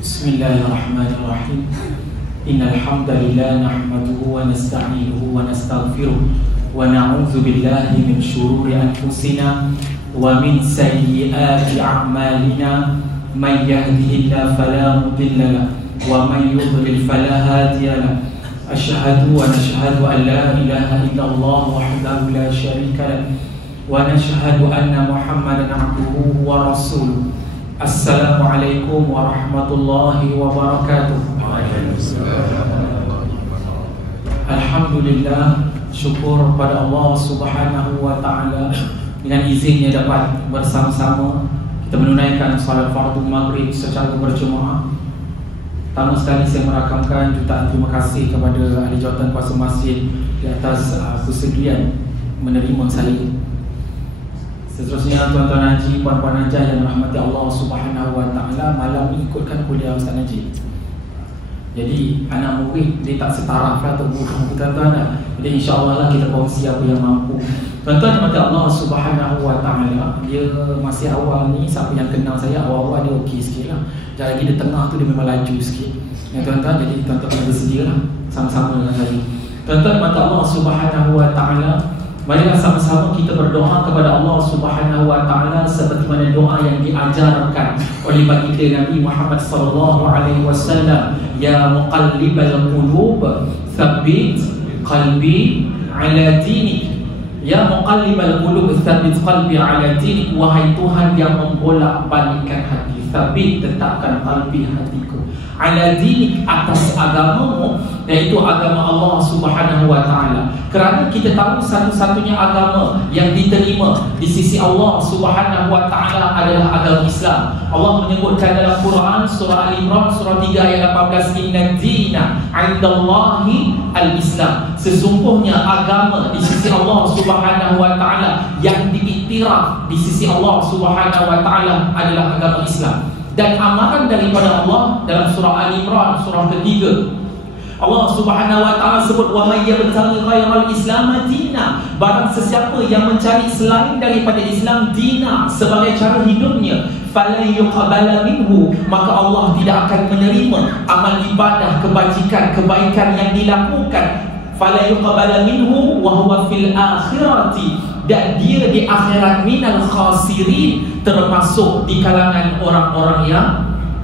Bismillahirrahmanirrahim. Innal hamdalillah nahmaduhu wa nasta'inuhu wa nastaghfiruh wa na'udzu billahi min shururi anfusina wa min sayyiati a'malina. Man yahdihillahu fala mudilla lahu wa man yudlil fala hadiya lahu. Asyhadu wa nashhadu an la ilaha illallah wahdahu la syarika lahu wa nashhadu anna Muhammadan 'abduhu wa rasuluh. Assalamualaikum warahmatullahi wabarakatuh. Alhamdulillah, syukur kepada Allah Subhanahu wa taala dengan izinnya dapat bersama-sama kita menunaikan salat fardu maghrib secara berjemaah. Pertama sekali saya merakamkan jutaan terima kasih kepada ahli jawatan kuasa masjid di atas kesediaan menerima saya. Seterusnya tuan-tuan haji, puan-puan hajah yang rahmati Allah Subhanahu wa taala, malam ni ikutkan kuliah Ustaz Najib. Jadi anak murid dia tak setaraf atau buruk tuan-tuan. Jadi insya-Allah lah kita kongsi apa yang mampu. Tuan-tuan rahmati Allah Subhanahu wa taala, dia masih awal ni, siapa yang kenal saya awal-awal dia okey sikitlah. Jangan lagi di tengah tu dia memang laju sikit. Ya tuan-tuan, jadi tuan-tuan kena bersedialah sama-sama dengan saya. Tuan-tuan rahmati Allah Subhanahu wa taala, marilah sama-sama kita berdoa kepada Allah Subhanahu wa taala seperti mana doa yang diajarkan oleh baginda Nabi Muhammad sallallahu alaihi wasallam, ya muqallibal qulub tsabbit qalbi ala dinik. Ya muqallibal qulub tsabbit qalbi ala dinik. Wahai Tuhan yang membolak-balikkan hati, tsabbit, tetapkan qalbi, hatiku, ala dinik, atas agamamu, iaitu agama Allah Subhanahu wa taala. Kerana kita tahu satu-satunya agama yang diterima di sisi Allah Subhanahu wa taala adalah agama Islam. Allah menyebutkan dalam Quran surah Al-Imran surah 3 ayat 18, inna dina 'indallahi al-Islam. Sesungguhnya agama di sisi Allah Subhanahu wa taala yang diiktiraf di sisi Allah Subhanahu wa taala adalah agama Islam. Dan amaran daripada Allah dalam surah Al-Imran surah ketiga, Allah Subhanahu wa taala sebut, wa may yabtaghi ghairal islam dina, barang sesiapa yang mencari selain daripada Islam dina sebagai cara hidupnya, fala yuqbala minhu, maka Allah tidak akan menerima amal ibadah, kebajikan, kebaikan yang dilakukan. Fala yuqbala minhu wa huwa fil akhirati, dan dia di akhirat minal khasirin, termasuk di kalangan orang-orang yang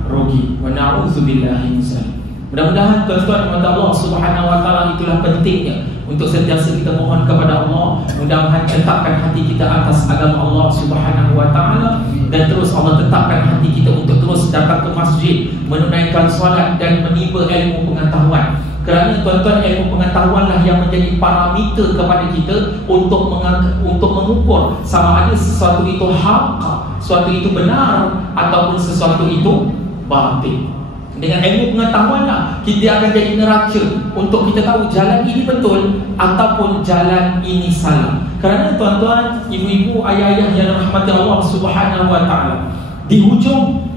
rugi. Wa na'udzubillahi min dzalik. Mudah-mudahan tuan-tuan kepada Allah Subhanahu wa taala, itulah pentingnya untuk sentiasa kita mohon kepada Allah. Mudah-mudahan tetapkan hati kita atas agama Allah Subhanahu wa taala, dan terus Allah tetapkan hati kita untuk terus datang ke masjid, menunaikan solat dan menimba ilmu pengetahuan. Kerana tuan-tuan, ilmu pengetahuanlah yang menjadi parameter kepada kita untuk mengukur sama ada sesuatu itu hak, sesuatu itu benar, ataupun sesuatu itu batil. Dengan ilmu pengetahuanlah kita akan jadi neraca untuk kita tahu jalan ini betul ataupun jalan ini salah. Kerana tuan-tuan, ibu-ibu, ayah-ayah yang rahmati Allah Subhanahu wa taala, di hujung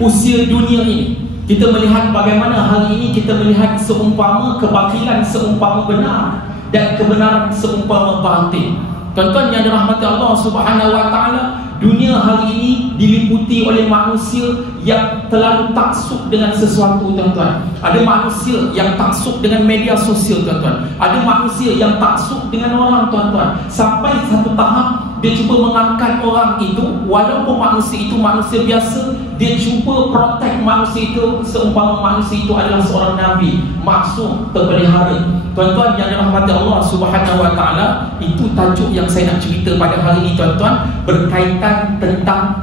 usia dunia ini kita melihat bagaimana hari ini kita melihat seumpama kebatilan seumpama benar dan kebenaran seumpama batil. Tuan-tuan yang dirahmati Allah Subhanahu wa taala, dunia hari ini diliputi oleh manusia yang terlalu taksub dengan sesuatu tuan-tuan. Ada manusia yang taksub dengan media sosial tuan-tuan. Ada manusia yang taksub dengan orang tuan-tuan. Sampai satu tahap dia cuba mengangkat orang itu, walaupun manusia itu manusia biasa, dia cuba protek manusia itu seumpama manusia itu adalah seorang nabi, maksum, terpelihara. Tuan-tuan yang dirahmati Allah Subhanahu wa taala, itu tajuk yang saya nak cerita pada hari ini tuan-tuan, berkaitan tentang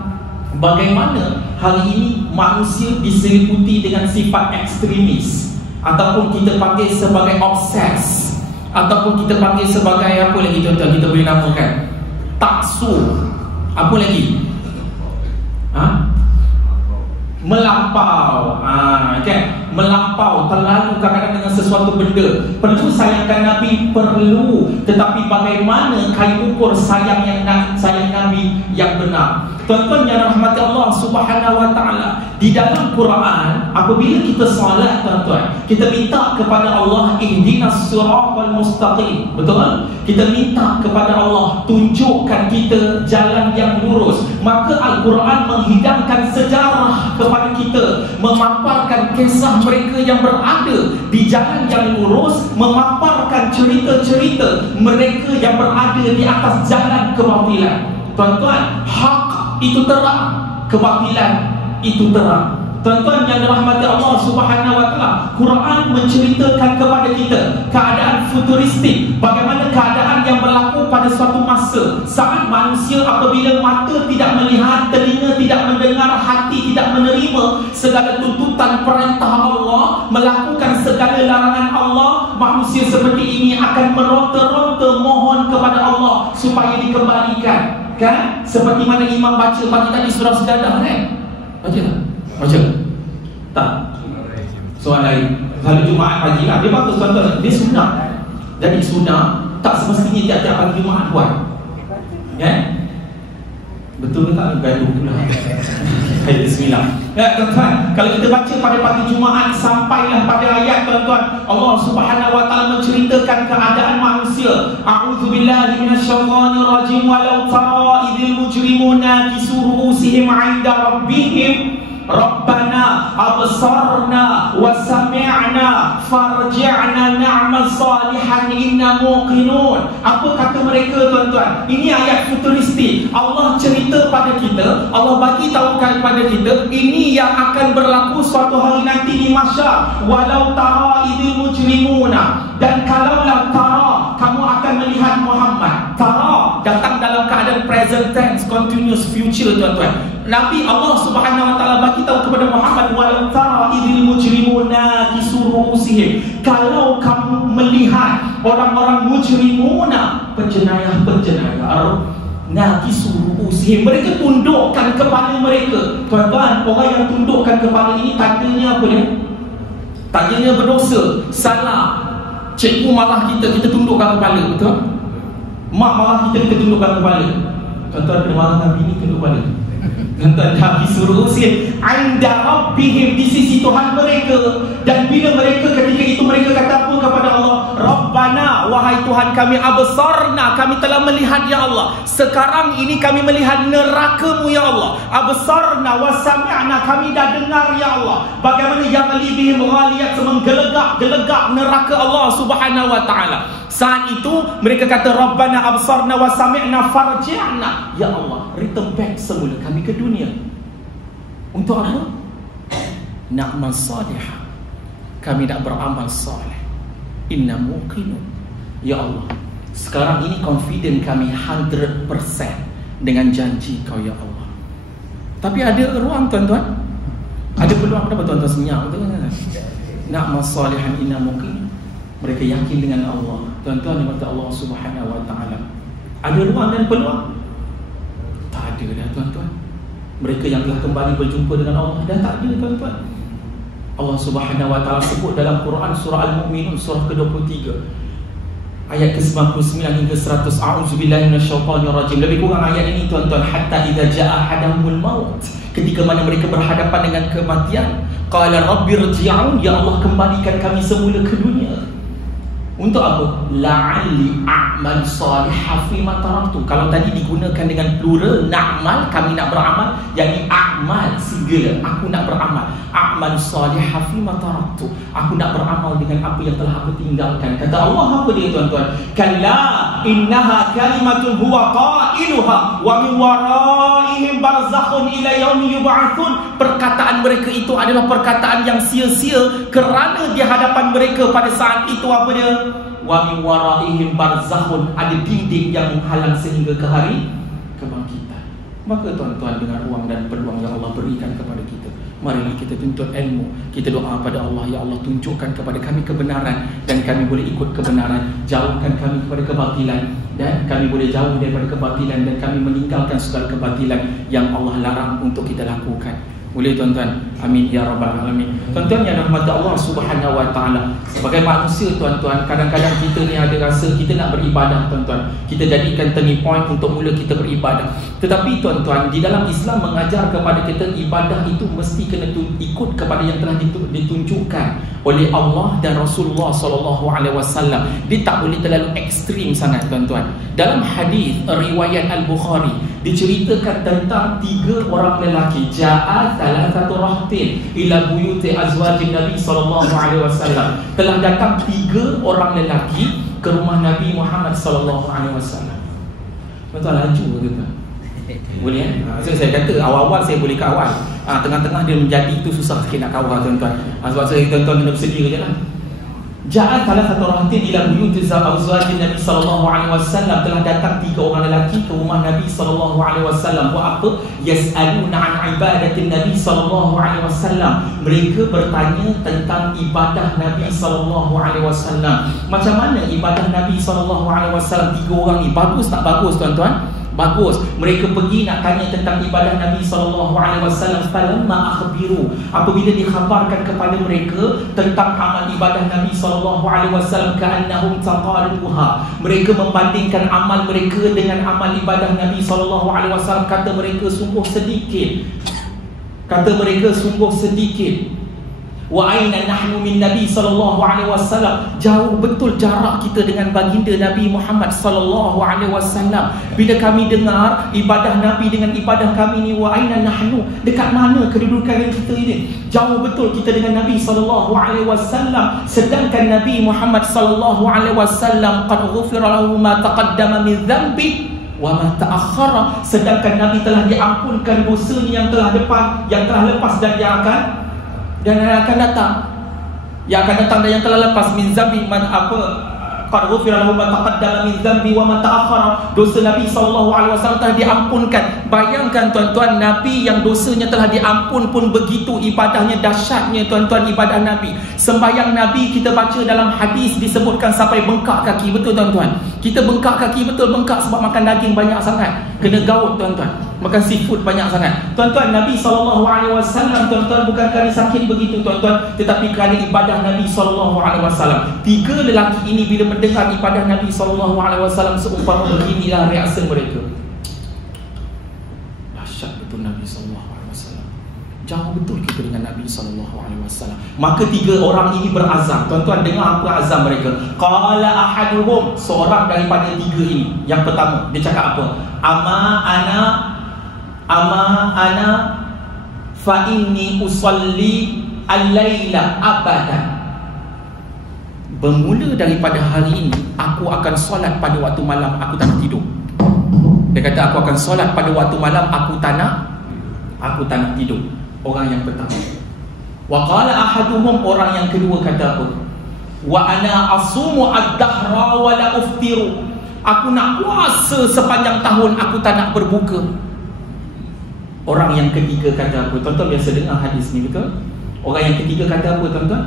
bagaimana hari ini manusia diseliputi dengan sifat ekstremis, ataupun kita panggil sebagai obses, ataupun kita panggil sebagai apa lagi tuan-tuan, kita boleh namakan taksub. Apa lagi? Melampau. Kan? Melampau, terlalu kadang-kadang dengan sesuatu benda. Perlu sayangkan Nabi, perlu. Tetapi bagaimana kai ukur sayang Nabi yang benar? Tuan-tuan yang rahmati Allah Subhanahu wa taala, di dalam Quran apabila kita solat tuan-tuan, kita minta kepada Allah ihdinas siratal mustaqim. Betul? Kita minta kepada Allah tunjukkan kita jalan yang lurus. Maka Al-Quran menghidangkan sejarah kepada kita, memaparkan kisah mereka yang berada di jalan yang lurus, memaparkan cerita-cerita mereka yang berada di atas jalan kebatilan. Tuan-tuan, hak itu terang, kebatilan itu terang. Tuan-tuan yang dirahmati Allah Subhanahu wa taala, Quran menceritakan kepada kita keadaan futuristik, bagaimana keadaan yang berlaku pada suatu masa saat manusia apabila mata tidak melihat, telinga tidak mendengar, hati tidak menerima segala tuntutan perintah Allah, melakukan segala larangan Allah, manusia seperti ini akan meronta-ronta mohon kepada Allah supaya dikembalikan. Kan? Seperti mana imam baca pagi tadi surah Sejadah, kan? Baca tak? Baca? Tak? Soal lain. Kalau Jumaat pagi lah, dia bagus tuan-tuan. Dia sunnah. Jadi sunnah tak semestinya tiap-tiap pagi Jumaat buat. Ya? Betul ke tak? Gaduh pula. Ayat bismillah. Ya tuan-tuan, kalau kita baca pada pagi Jumaat sampailah pada ayat tuan-tuan, Allah Subhanahu wa taala menceritakan keadaan manusia. A'udzubillahi minasyaitonir rajim. Walau tara idzil mujrimuna kisu ru'usihim 'inda rabbihim Rabbana absarna wa sami'na farji'na na'mal salihan inna muqinun. Apa kata mereka tuan-tuan? Ini ayat futuristik. Allah cerita pada kita, Allah bagi tahu kepada kita ini yang akan berlaku suatu hari nanti di mahsyar. Walau tara idzil mujrimuna, dan kalaulah tara, kamu akan melihat Muhammad. Tara datang dalam keadaan present tense, continuous future tuan-tuan. Nabi Allah Subhanahu wa taala bagi tahu kepada Muhammad, walau tara idzil mujrimuna kisuruhusihim, kalau kamu melihat orang-orang mujrimuna, penjenayah-penjenayah, nakisuruhusihim, mereka tundukkan kepala mereka. Tuan-tuan, orang yang tundukkan kepala ini tandanya apa dia? Tandanya berdosa, salah. Cikgu marah kita, kita tundukkan kepala, betul? Mak marah kita, kita tundukkan kepala. Tuan-tuan, kena marah Nabi ni tunduk kepala. Tuan-tuan, Nabi suruh usir anda rabbihim, di sisi Tuhan mereka. Dan bila mereka ketika itu mereka kata apa kepada Allah? Rabbana, wahai Tuhan kami, absarna, kami telah melihat ya Allah. Sekarang ini kami melihat neraka-Mu ya Allah. Absarna wa sami'na, kami dah dengar ya Allah. Bagaimana yang alibihim ghaliyat, menggelegak-gelegak neraka Allah Subhanahu wa taala. Saat itu mereka kata Rabbana absarna wa sami'na farji'na, ya Allah, return back semula kami ke dunia. Untuk apa? Na'mal salihah, kami nak beramal salih. Inna muqinun, ya Allah, sekarang ini confident kami 100% dengan janji Kau ya Allah. Tapi ada ruang tuan-tuan, ada peluang. Kenapa tuan-tuan senyap? Na'mal salihan inna muqinun, mereka yakin dengan Allah. Tuan-tuan yang kata Allah Subhanahu wa taala, ada ruang dan peluang? Tak ada dah tuan-tuan. Mereka yang telah kembali berjumpa dengan Allah dah tak ada tuan-tuan. Allah Subhanahu wa taala sebut dalam Quran surah Al-Mu'minun surah ke-23 ayat ke-99 hingga 100. A'udzubillahi minasyaitonir rajim. Lebih kurang ayat ini tuan-tuan, hatta idza jaa ahadahumul maut, ketika mana mereka berhadapan dengan kematian, qala rabbirji'un, ya Allah kembalikan kami semula ke dunia. Untuk apa? La'alli a'mal salihah fima taraktu. Kalau tadi digunakan dengan plural, na'mal, kami nak beramal, yakni a'mal, segala, aku nak beramal. A'mal salihah fima taraktu, aku nak beramal dengan apa yang telah aku tinggalkan. Kata Allah apa dia tuan-tuan? Kalla innaha kalimatun huwa qailuha wa min waraihim barzakhun ila yaumi yub'atsun. Perkataan mereka itu adalah perkataan yang sia-sia, kerana di hadapan mereka pada saat itu apa dia? Wa min waraihim barzakhun, ada dinding yang menghalang sehingga ke hari kebangkitan. Maka tuan-tuan, dengan ruang dan peluang yang Allah berikan kepada kita, marilah kita tuntut ilmu, kita doa pada Allah, ya Allah tunjukkan kepada kami kebenaran dan kami boleh ikut kebenaran, jauhkan kami kepada kebatilan dan kami boleh jauh daripada kebatilan, dan kami meninggalkan segala kebatilan yang Allah larang untuk kita lakukan. Boleh tuan-tuan? Amin ya rabbal alamin. Tuan-tuan yang dirahmati Allah Subhanahu wa taala, sebagai manusia tuan-tuan, kadang-kadang kita ni ada rasa kita nak beribadah tuan-tuan. Kita jadikan turning point untuk mula kita beribadah. Tetapi tuan-tuan, di dalam Islam mengajar kepada kita ibadah itu mesti kena ikut kepada yang telah ditunjukkan oleh Allah dan Rasulullah sallallahu alaihi wasallam. Dia tak boleh terlalu ekstrim sangat tuan-tuan. Dalam hadis riwayat Al-Bukhari diceritakan tentang 3 orang lelaki. Ja'a thalathatu rahtin ila buyuti azwajin Nabi sallallahu alaihi wasallam. Telah datang 3 orang lelaki ke rumah Nabi Muhammad sallallahu alaihi wasallam. Betul laju ke tak? Boleh so, saya kata awal-awal saya boleh kawal. Tengah-tengah dia menjadi itu susah sikit nak kawal tuan-tuan. Sebab saya tuan-tuan kena bersedia je lah. Ja'a thalathatu rahtin ila buyuti azwajin Nabi sallallahu alaihi wasallam. Telah datang 3 orang lelaki ke rumah Nabi sallallahu alaihi wasallam. Buat apa? Yas'aluna an ibadatin Nabi sallallahu alaihi wasallam. Mereka bertanya tentang ibadah Nabi sallallahu alaihi wasallam. Macam mana ibadah Nabi sallallahu alaihi wasallam? 3 orang ni bagus tak bagus tuan-tuan? Bagus. Mereka pergi nak tanya tentang ibadah Nabi sallallahu alaihi wasallam. Falamma akhbiru, apabila dikhabarkan kepada mereka tentang amal ibadah Nabi sallallahu alaihi wasallam, ka'annahum taqaluha, mereka membandingkan amal mereka dengan amal ibadah Nabi sallallahu alaihi wasallam. Kata mereka sungguh sedikit. Wa aina nahnu min Nabi sallallahu alaihi wasallam, jauh betul jarak kita dengan baginda Nabi Muhammad sallallahu alaihi wasallam. Bila kami dengar ibadah Nabi dengan ibadah kami ni, wa aina nahnu, dekat mana kedudukan kita ini? Jauh betul kita dengan Nabi sallallahu alaihi wasallam. Sedangkan Nabi Muhammad sallallahu alaihi wasallam qad ghufira lahu ma taqaddama min dhanbi wa ma ta'akhkhara, sedangkan Nabi telah diampunkan dosanya yang telah lepas dan yang akan datang dan yang telah lepas. Min zambi man apa qad ghufira lahu ma taqaddama min zambi wa ma ta'akhkhara, dosa Nabi sallallahu alaihi wasallam telah diampunkan. Bayangkan tuan-tuan, Nabi yang dosanya telah diampun pun begitu ibadahnya dahsyatnya tuan-tuan ibadah Nabi. Sembahyang Nabi kita baca dalam hadis disebutkan sampai bengkak kaki, betul tuan-tuan? Kita bengkak kaki, betul bengkak sebab makan daging banyak sangat, kena gaut tuan-tuan, makan seafood banyak sangat. Tuan-tuan, Nabi SAW tuan-tuan bukan kerana sakit begitu tuan-tuan, tetapi kerana ibadah Nabi SAW. 3 lelaki ini bila mendengar ibadah Nabi SAW seumpama beginilah reaksi mereka. Dahsyat betul Nabi SAW, jauh betul kita dengan Nabi SAW. Maka 3 orang ini berazam. Tuan-tuan dengar apa azam mereka. Qala ahaduhum, seorang daripada 3 ini, yang pertama dia cakap apa? Ama ana fa inni usalli al-laila abadan. Bermula daripada hari ini aku akan solat pada waktu malam, aku tak nak tidur. Dia kata aku akan solat pada waktu malam, aku tak nak tidur. Orang yang pertama. Wa qala ahaduhum, orang yang kedua kata apa? Wa ana asumu ad-dahra wa la uftiru. Aku nak puasa sepanjang tahun, aku tak nak berbuka. Orang yang ketiga kata apa? Tuan-tuan biasa dengar hadis ni, betul? Orang yang ketiga kata apa tuan-tuan?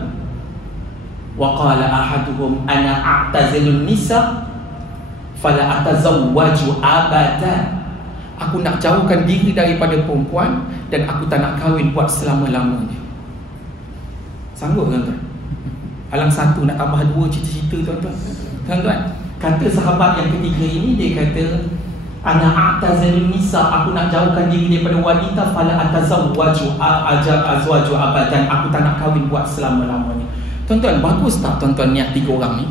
Wa qala ahaduhum ana a'tazilun nisa fala atazawwaju abadan. Aku nak jauhkan diri daripada perempuan dan aku tak nak kahwin buat selama-lamanya. Sanggup tuan-tuan? Halang 1 nak tambah 2 cita-cita tuan-tuan. Tuan-tuan, kata sahabat yang ketiga ini, dia kata ana a'tazilun nisa, aku nak jauhkan diri daripada wanita, fala atazawwaju azwaju abadan, aku tak nak kahwin buat selama-lamanya. Tuan-tuan, bagus tak tuan-tuan niat 3 orang ni?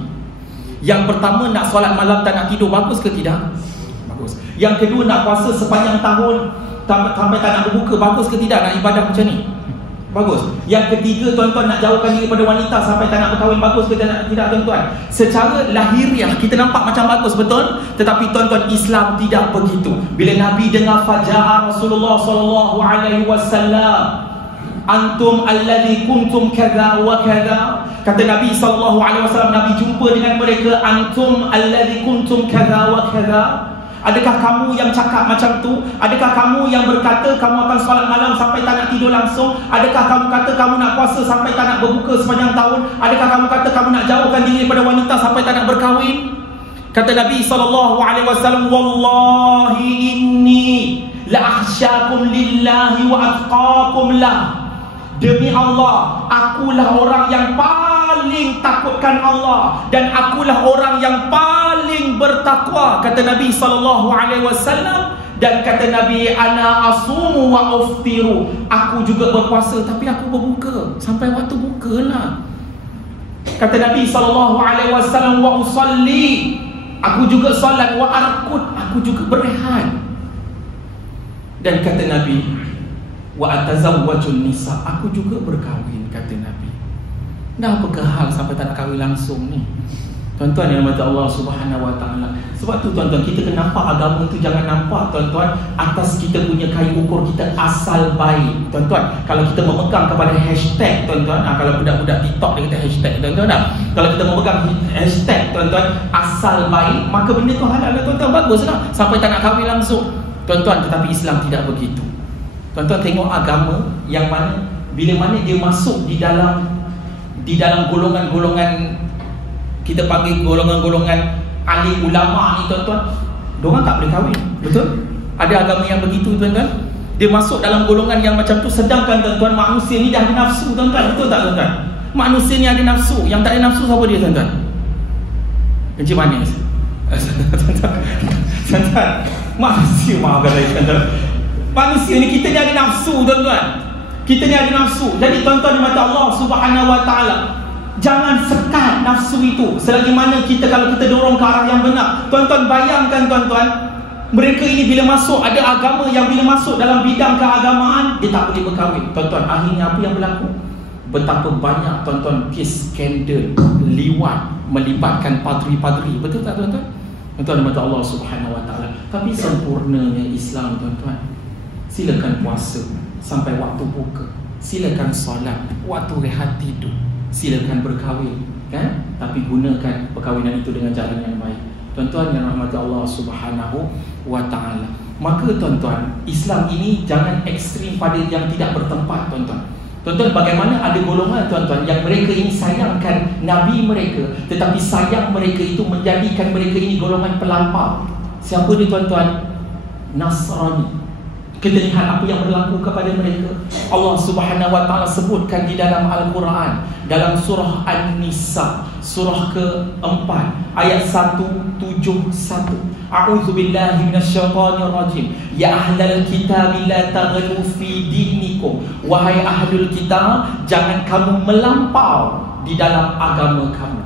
Yang pertama nak solat malam tak nak tidur, bagus ke tidak? Bagus. Yang kedua nak puasa sepanjang tahun sampai tak nak berbuka, bagus ke tidak nak ibadah macam ni? Bagus. Yang ketiga tuan-tuan nak jauhkan diri daripada wanita sampai tak nak berkahwin, bagus ke tidak tuan-tuan? Secara lahiriah kita nampak macam bagus, betul? Tetapi tuan-tuan, Islam tidak begitu. Bila Nabi dengar faja'a Rasulullah sallallahu alaihi wasallam, antum alladhi kuntum kadza wa kadza, kata Nabi sallallahu alaihi wasallam, Nabi jumpa dengan mereka, antum alladhi kuntum kadza wa kadza. Adakah kamu yang cakap macam tu? Adakah kamu yang berkata kamu akan solat malam sampai tak nak tidur langsung? Adakah kamu kata kamu nak puasa sampai tak nak berbuka sepanjang tahun? Adakah kamu kata kamu nak jauhkan diri daripada wanita sampai tak nak berkahwin? Kata Nabi SAW, wallahi inni la akhsyakum lillahi wa atqakum lah. Demi Allah, akulah orang yang paling takutkan Allah dan akulah orang yang paling bertakwa, kata Nabi SAW. Dan kata Nabi, ana asumu wa uftiru, aku juga berpuasa tapi aku berbuka sampai waktu bukalah. Kata Nabi SAW, wa usalli, aku juga solat, wa arqud, aku juga berehat. Dan kata Nabi, wa atazawwajun nisa, aku juga berkahwin, kata Nabi. Dah apa hal sampai tak nak kahwin langsung ni? Tuan-tuan yang dirahmati Allah Subhanahu Wa Taala. Sebab tu tuan-tuan, kita kena nampak agama tu, jangan nampak tuan-tuan atas kita punya kayu ukur kita asal baik. Tuan-tuan, kalau kita memegang kepada hashtag tuan-tuan, kalau budak-budak TikTok dia kata hashtag tuan-tuan dah. Kalau kita memegang hashtag tuan-tuan asal baik, maka benda tu halal tuan-tuan, baguslah sampai tak nak kahwin langsung. Tuan-tuan, tetapi Islam tidak begitu. Tuan-tuan tengok agama yang mana bila mana dia masuk di dalam golongan-golongan, kita panggil golongan-golongan ahli ulama ni tuan-tuan, diorang tak boleh kahwin. Betul? Ada agama yang begitu tuan-tuan. Dia masuk dalam golongan yang macam tu. Sedangkan tuan-tuan, manusia ni dah ada nafsu tuan-tuan. Betul tak tuan-tuan? Manusia ni ada nafsu. Yang tak ada nafsu siapa dia tuan-tuan? Kencing manis. Tuan-tuan, manusia, maafkan saya tuan-tuan, manusia ni kita ni ada nafsu tuan-tuan. Kita ni ada nafsu. Jadi tuan-tuan dimata Allah Subhanahu Wa Taala, jangan sekat nafsu itu. Selagi mana kita, kalau kita dorong ke arah yang benar. Tuan-tuan bayangkan tuan-tuan, mereka ini bila masuk, ada agama yang bila masuk dalam bidang keagamaan, dia tak boleh berkahwin. Tuan-tuan, akhirnya apa yang berlaku? Betapa banyak tuan-tuan kes skandal liwat melibatkan padri-padri. Betul tak tuan-tuan? Tuan-tuan dimata Allah Subhanahu Wa Taala. Tapi sempurnanya Islam tuan-tuan, silakan puasa sampai waktu buka, silakan solat waktu rehat tidur, silakan berkahwin, kan? Tapi gunakan perkahwinan itu dengan jalan yang baik. Tuan-tuan yang rahmati Allah Subhanahu Wa Taala. Maka tuan-tuan, Islam ini jangan ekstrim pada yang tidak bertempat tuan-tuan. Tuan-tuan, bagaimana ada golongan tuan-tuan yang mereka ini sayangkan Nabi mereka, tetapi sayang mereka itu menjadikan mereka ini golongan pelampau. Siapa dia tuan-tuan? Nasrani. Kita lihat apa yang berlaku kepada mereka. Allah Subhanahu Wa Taala sebutkan di dalam Al-Quran, dalam surah An-Nisa, surah ke-4 ayat 171. A'udzu billahi minasyaitonir rajim. Ya ahlal kitab la taghlu fi dinikum. Wahai ahlul kitab, jangan kamu melampau di dalam agama kamu.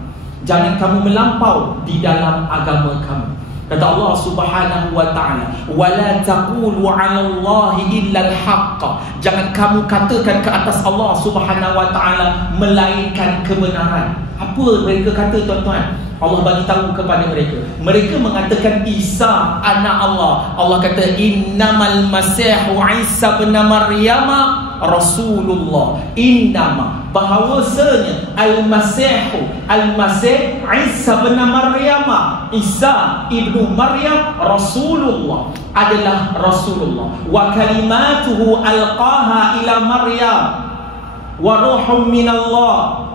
Jangan kamu melampau di dalam agama kamu. Kata Allah Subhanahu Wa Taala, wala taqulu 'ala Allahi illa al-haqq. Jangan kamu katakan ke atas Allah Subhanahu Wa Taala melainkan kebenaran. Apa mereka kata tuan-tuan? Allah bagi tahu kepada mereka. Mereka mengatakan Isa anak Allah. Allah kata innamal masihu Isa bin Maryam Rasulullah. Innama, bahawasanya Al-Masih Isa bin Maryam, Isa ibnu Maryam Rasulullah, adalah Rasulullah. Wa kalimatuhu alqaha ila Maryam wa ruhum minallah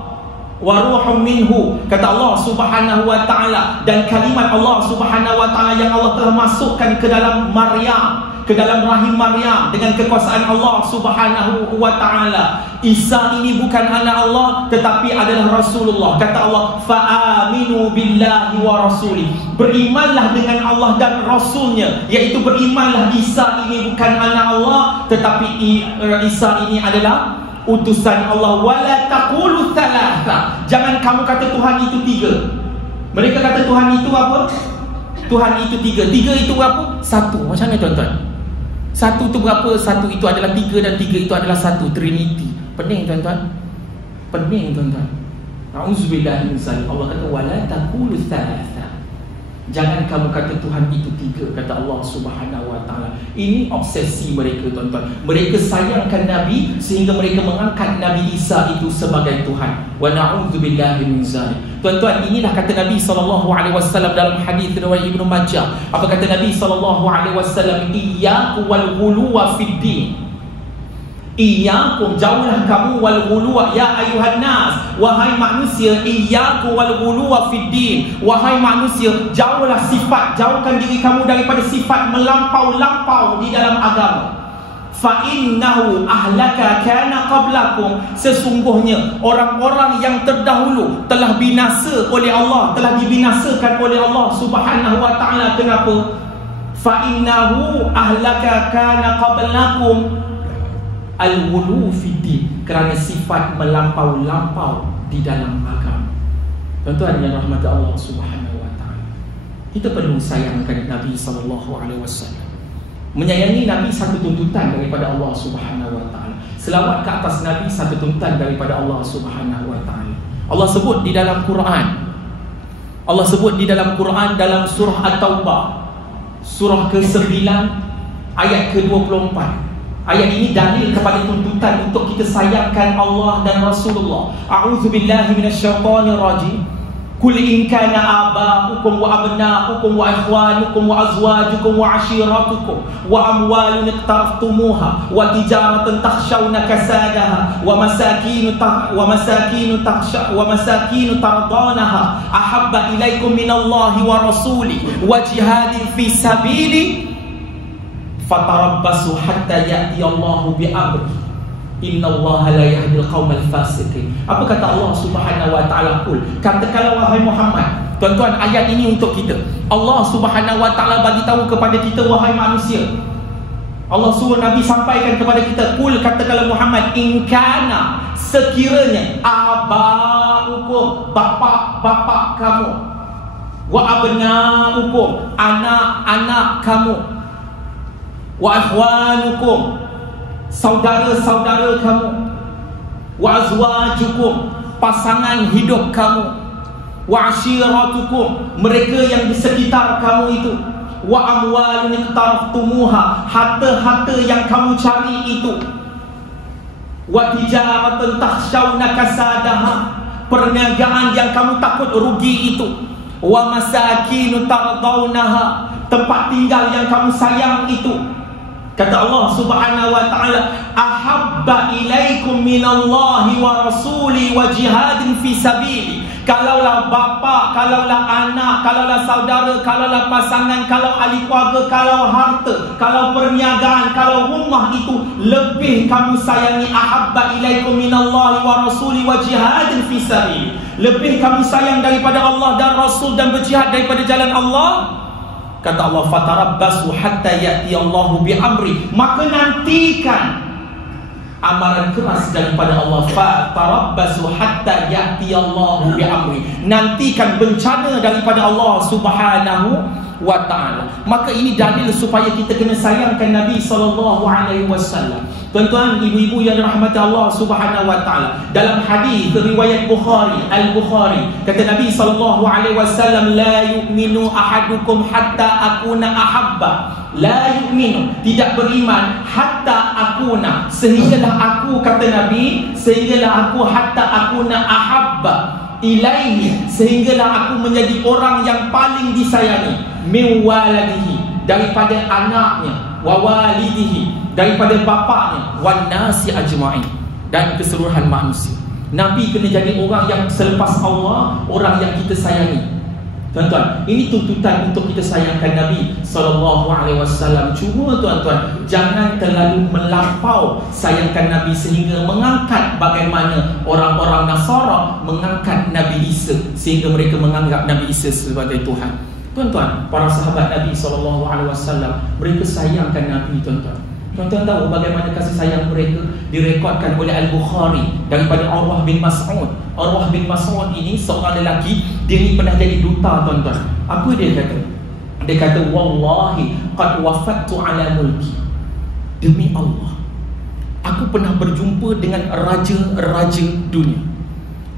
wa ruhum minhu. Kata Allah Subhanahu Wa Taala, dan kalimat Allah Subhanahu Wa Taala yang Allah telah masukkan ke dalam Maryam, ke dalam rahim Maryam dengan kekuasaan Allah Subhanahu Wa Taala. Isa ini bukan anak Allah tetapi adalah Rasulullah. Kata Allah, fa'aminu billahi wa rasulih. Berimanlah dengan Allah dan Rasulnya, iaitu berimanlah Isa ini bukan anak Allah tetapi Isa ini adalah utusan Allah. Wala taqulu thalatha. Jangan kamu kata Tuhan itu tiga. Mereka kata Tuhan itu apa? Tuhan itu tiga. Tiga itu apa? Satu. Macam mana tuan-tuan? Satu itu berapa? Satu itu adalah tiga dan tiga itu adalah satu. Trinity. Pening tuan-tuan. Pening tuan-tuan. Na'udzubillah min zalik. Allah kata wala taqulu thalatha. Jangan kamu kata Tuhan itu tiga, kata Allah Subhanahu Wa Taala. Ini obsesi mereka tuan-tuan. Mereka sayangkan Nabi sehingga mereka mengangkat Nabi Isa itu sebagai Tuhan. Wa na'udzubillahi min zalik. Tuan-tuan, inilah kata Nabi SAW dalam hadis riwayat Ibnu Majah. Apa kata Nabi SAW? Iyyakum wal ghuluwa fid din. Iyyakum, jauhlah kamu, wal ghuluwa, ya ayuhan nas, wahai manusia, iyyakum wal ghuluwa fid din. Wahai manusia, jauhlah sifat, jauhkan diri kamu daripada sifat melampau-lampau di dalam agama. Fa innahu ahlaka kana qablakum. Sesungguhnya orang-orang yang terdahulu telah binasa oleh Allah, telah dibinasakan oleh Allah Subhanahu Wa Taala. Kenapa? Fa innahu ahlaka kana qablakum al-ghulu fiddin, kerana sifat melampau-lampau di dalam agama. Tuan-tuan yang rahmati Allah Subhanahu Wa Taala, kita perlu sayangkan Nabi SAW. Menyayangi Nabi satu tuntutan daripada Allah Subhanahu wa taala. Selawat ke atas Nabi satu tuntutan daripada Allah Subhanahu wa taala. Allah sebut di dalam Quran. Allah sebut di dalam Quran dalam surah At-Taubah, surah ke-9 ayat ke-24. Ayat ini dalil kepada tuntutan untuk kita sayangkan Allah dan Rasulullah. A'udzubillahi minasyaitonir rajim. Qul in kana aba'ukum wa abna'ukum wa ikhwanukum wa azwajukum wa 'ashiratukum wa amwalun iqtaraftumuha wa tijaratan takhshawna kasadaha wa masakin tardanaha ahabba ilaikum minallahi wa rasuli wa jihadin fi sabili fatarabbasu hatta ya'ti Allahu bi amri innallaha la yahdil qaumal fasiqin. Apa kata Allah Subhanahu wa taala? Qul, katakanlah wahai Muhammad. Tuan-tuan, ayat ini untuk kita. Allah Subhanahu wa taala bagi tahu kepada kita, wahai manusia. Allah suruh Nabi sampaikan kepada kita, qul, katakanlah Muhammad, in kana, sekiranya aba'ukum, bapa-bapa kamu, wa abna'ukum, anak-anak kamu, wa ikhwanukum, saudara-saudara kamu, wa azwajukum, pasangan hidup kamu, wa ashiratukum, mereka yang di sekitar kamu itu, wa amwalun iqtaraftumuha, harta-harta yang kamu cari itu, wa tijaratan takhshawna kasadaha, perniagaan yang kamu takut rugi itu, wa masakin tardawnaha, tempat tinggal yang kamu sayang itu. Kata Allah Subhanahu wa taala, ahabba ilaikum minallahi wa rasuli wa jihadin fi sabili. Kalaulah bapa, kalaulah anak, kalaulah saudara, kalaulah pasangan, kalau ahli keluarga, kalau harta, kalau perniagaan, kalau rumah itu lebih kamu sayangi, ahabba ilaikum minallahi wa rasuli wa jihadin fi sabili, lebih kamu sayang daripada Allah dan Rasul dan berjihad daripada jalan Allah. Kata Allah, fatarabbasu hatta ya'ti Allahu bi amri, maka nantikan amaran keras daripada Allah. Fatarabbasu hatta ya'ti Allahu bi amri, nantikan bencana daripada Allah Subhanahu wa ta'ala. Maka ini dalil supaya kita kena sayangkan Nabi sallallahu alaihi wasallam. Tuan-tuan, ibu-ibu yang dirahmati Allah Subhanahu wa taala, dalam hadis riwayat Bukhari, Al-Bukhari, kata Nabi sallallahu alaihi wasallam, la yu'minu ahadukum hatta akuna ahabba, la yu'minu, tidak beriman, hatta akuna, sehinggalah aku, kata Nabi, sehinggalah aku, hatta akuna ahabba ilaihi, sehinggalah aku menjadi orang yang paling disayangi, min waladihi, daripada anaknya, wa walidihi, daripada bapaknya, wan nasi ajma'in, dan keseluruhan manusia. Nabi kena jadi orang yang selepas Allah, orang yang kita sayangi. Tuan-tuan, ini tuntutan untuk kita sayangkan Nabi sallallahu alaihi wasallam. Cuma tuan-tuan, jangan terlalu melampau sayangkan Nabi sehingga mengangkat bagaimana orang-orang Nasara mengangkat Nabi Isa, sehingga mereka menganggap Nabi Isa sebagai Tuhan. Tuan-tuan, para sahabat Nabi sallallahu alaihi wasallam, mereka sayangkan Nabi, tuan-tuan. Tuan-tuan tahu bagaimana kasih sayang mereka direkodkan oleh Al-Bukhari daripada Urwah bin Mas'ud. Urwah bin Mas'ud ini seorang lelaki, dia ni pernah jadi duta, tuan-tuan. Apa dia kata? Dia kata, wallahi qad wafattu ala mulki, demi Allah, aku pernah berjumpa dengan raja-raja dunia.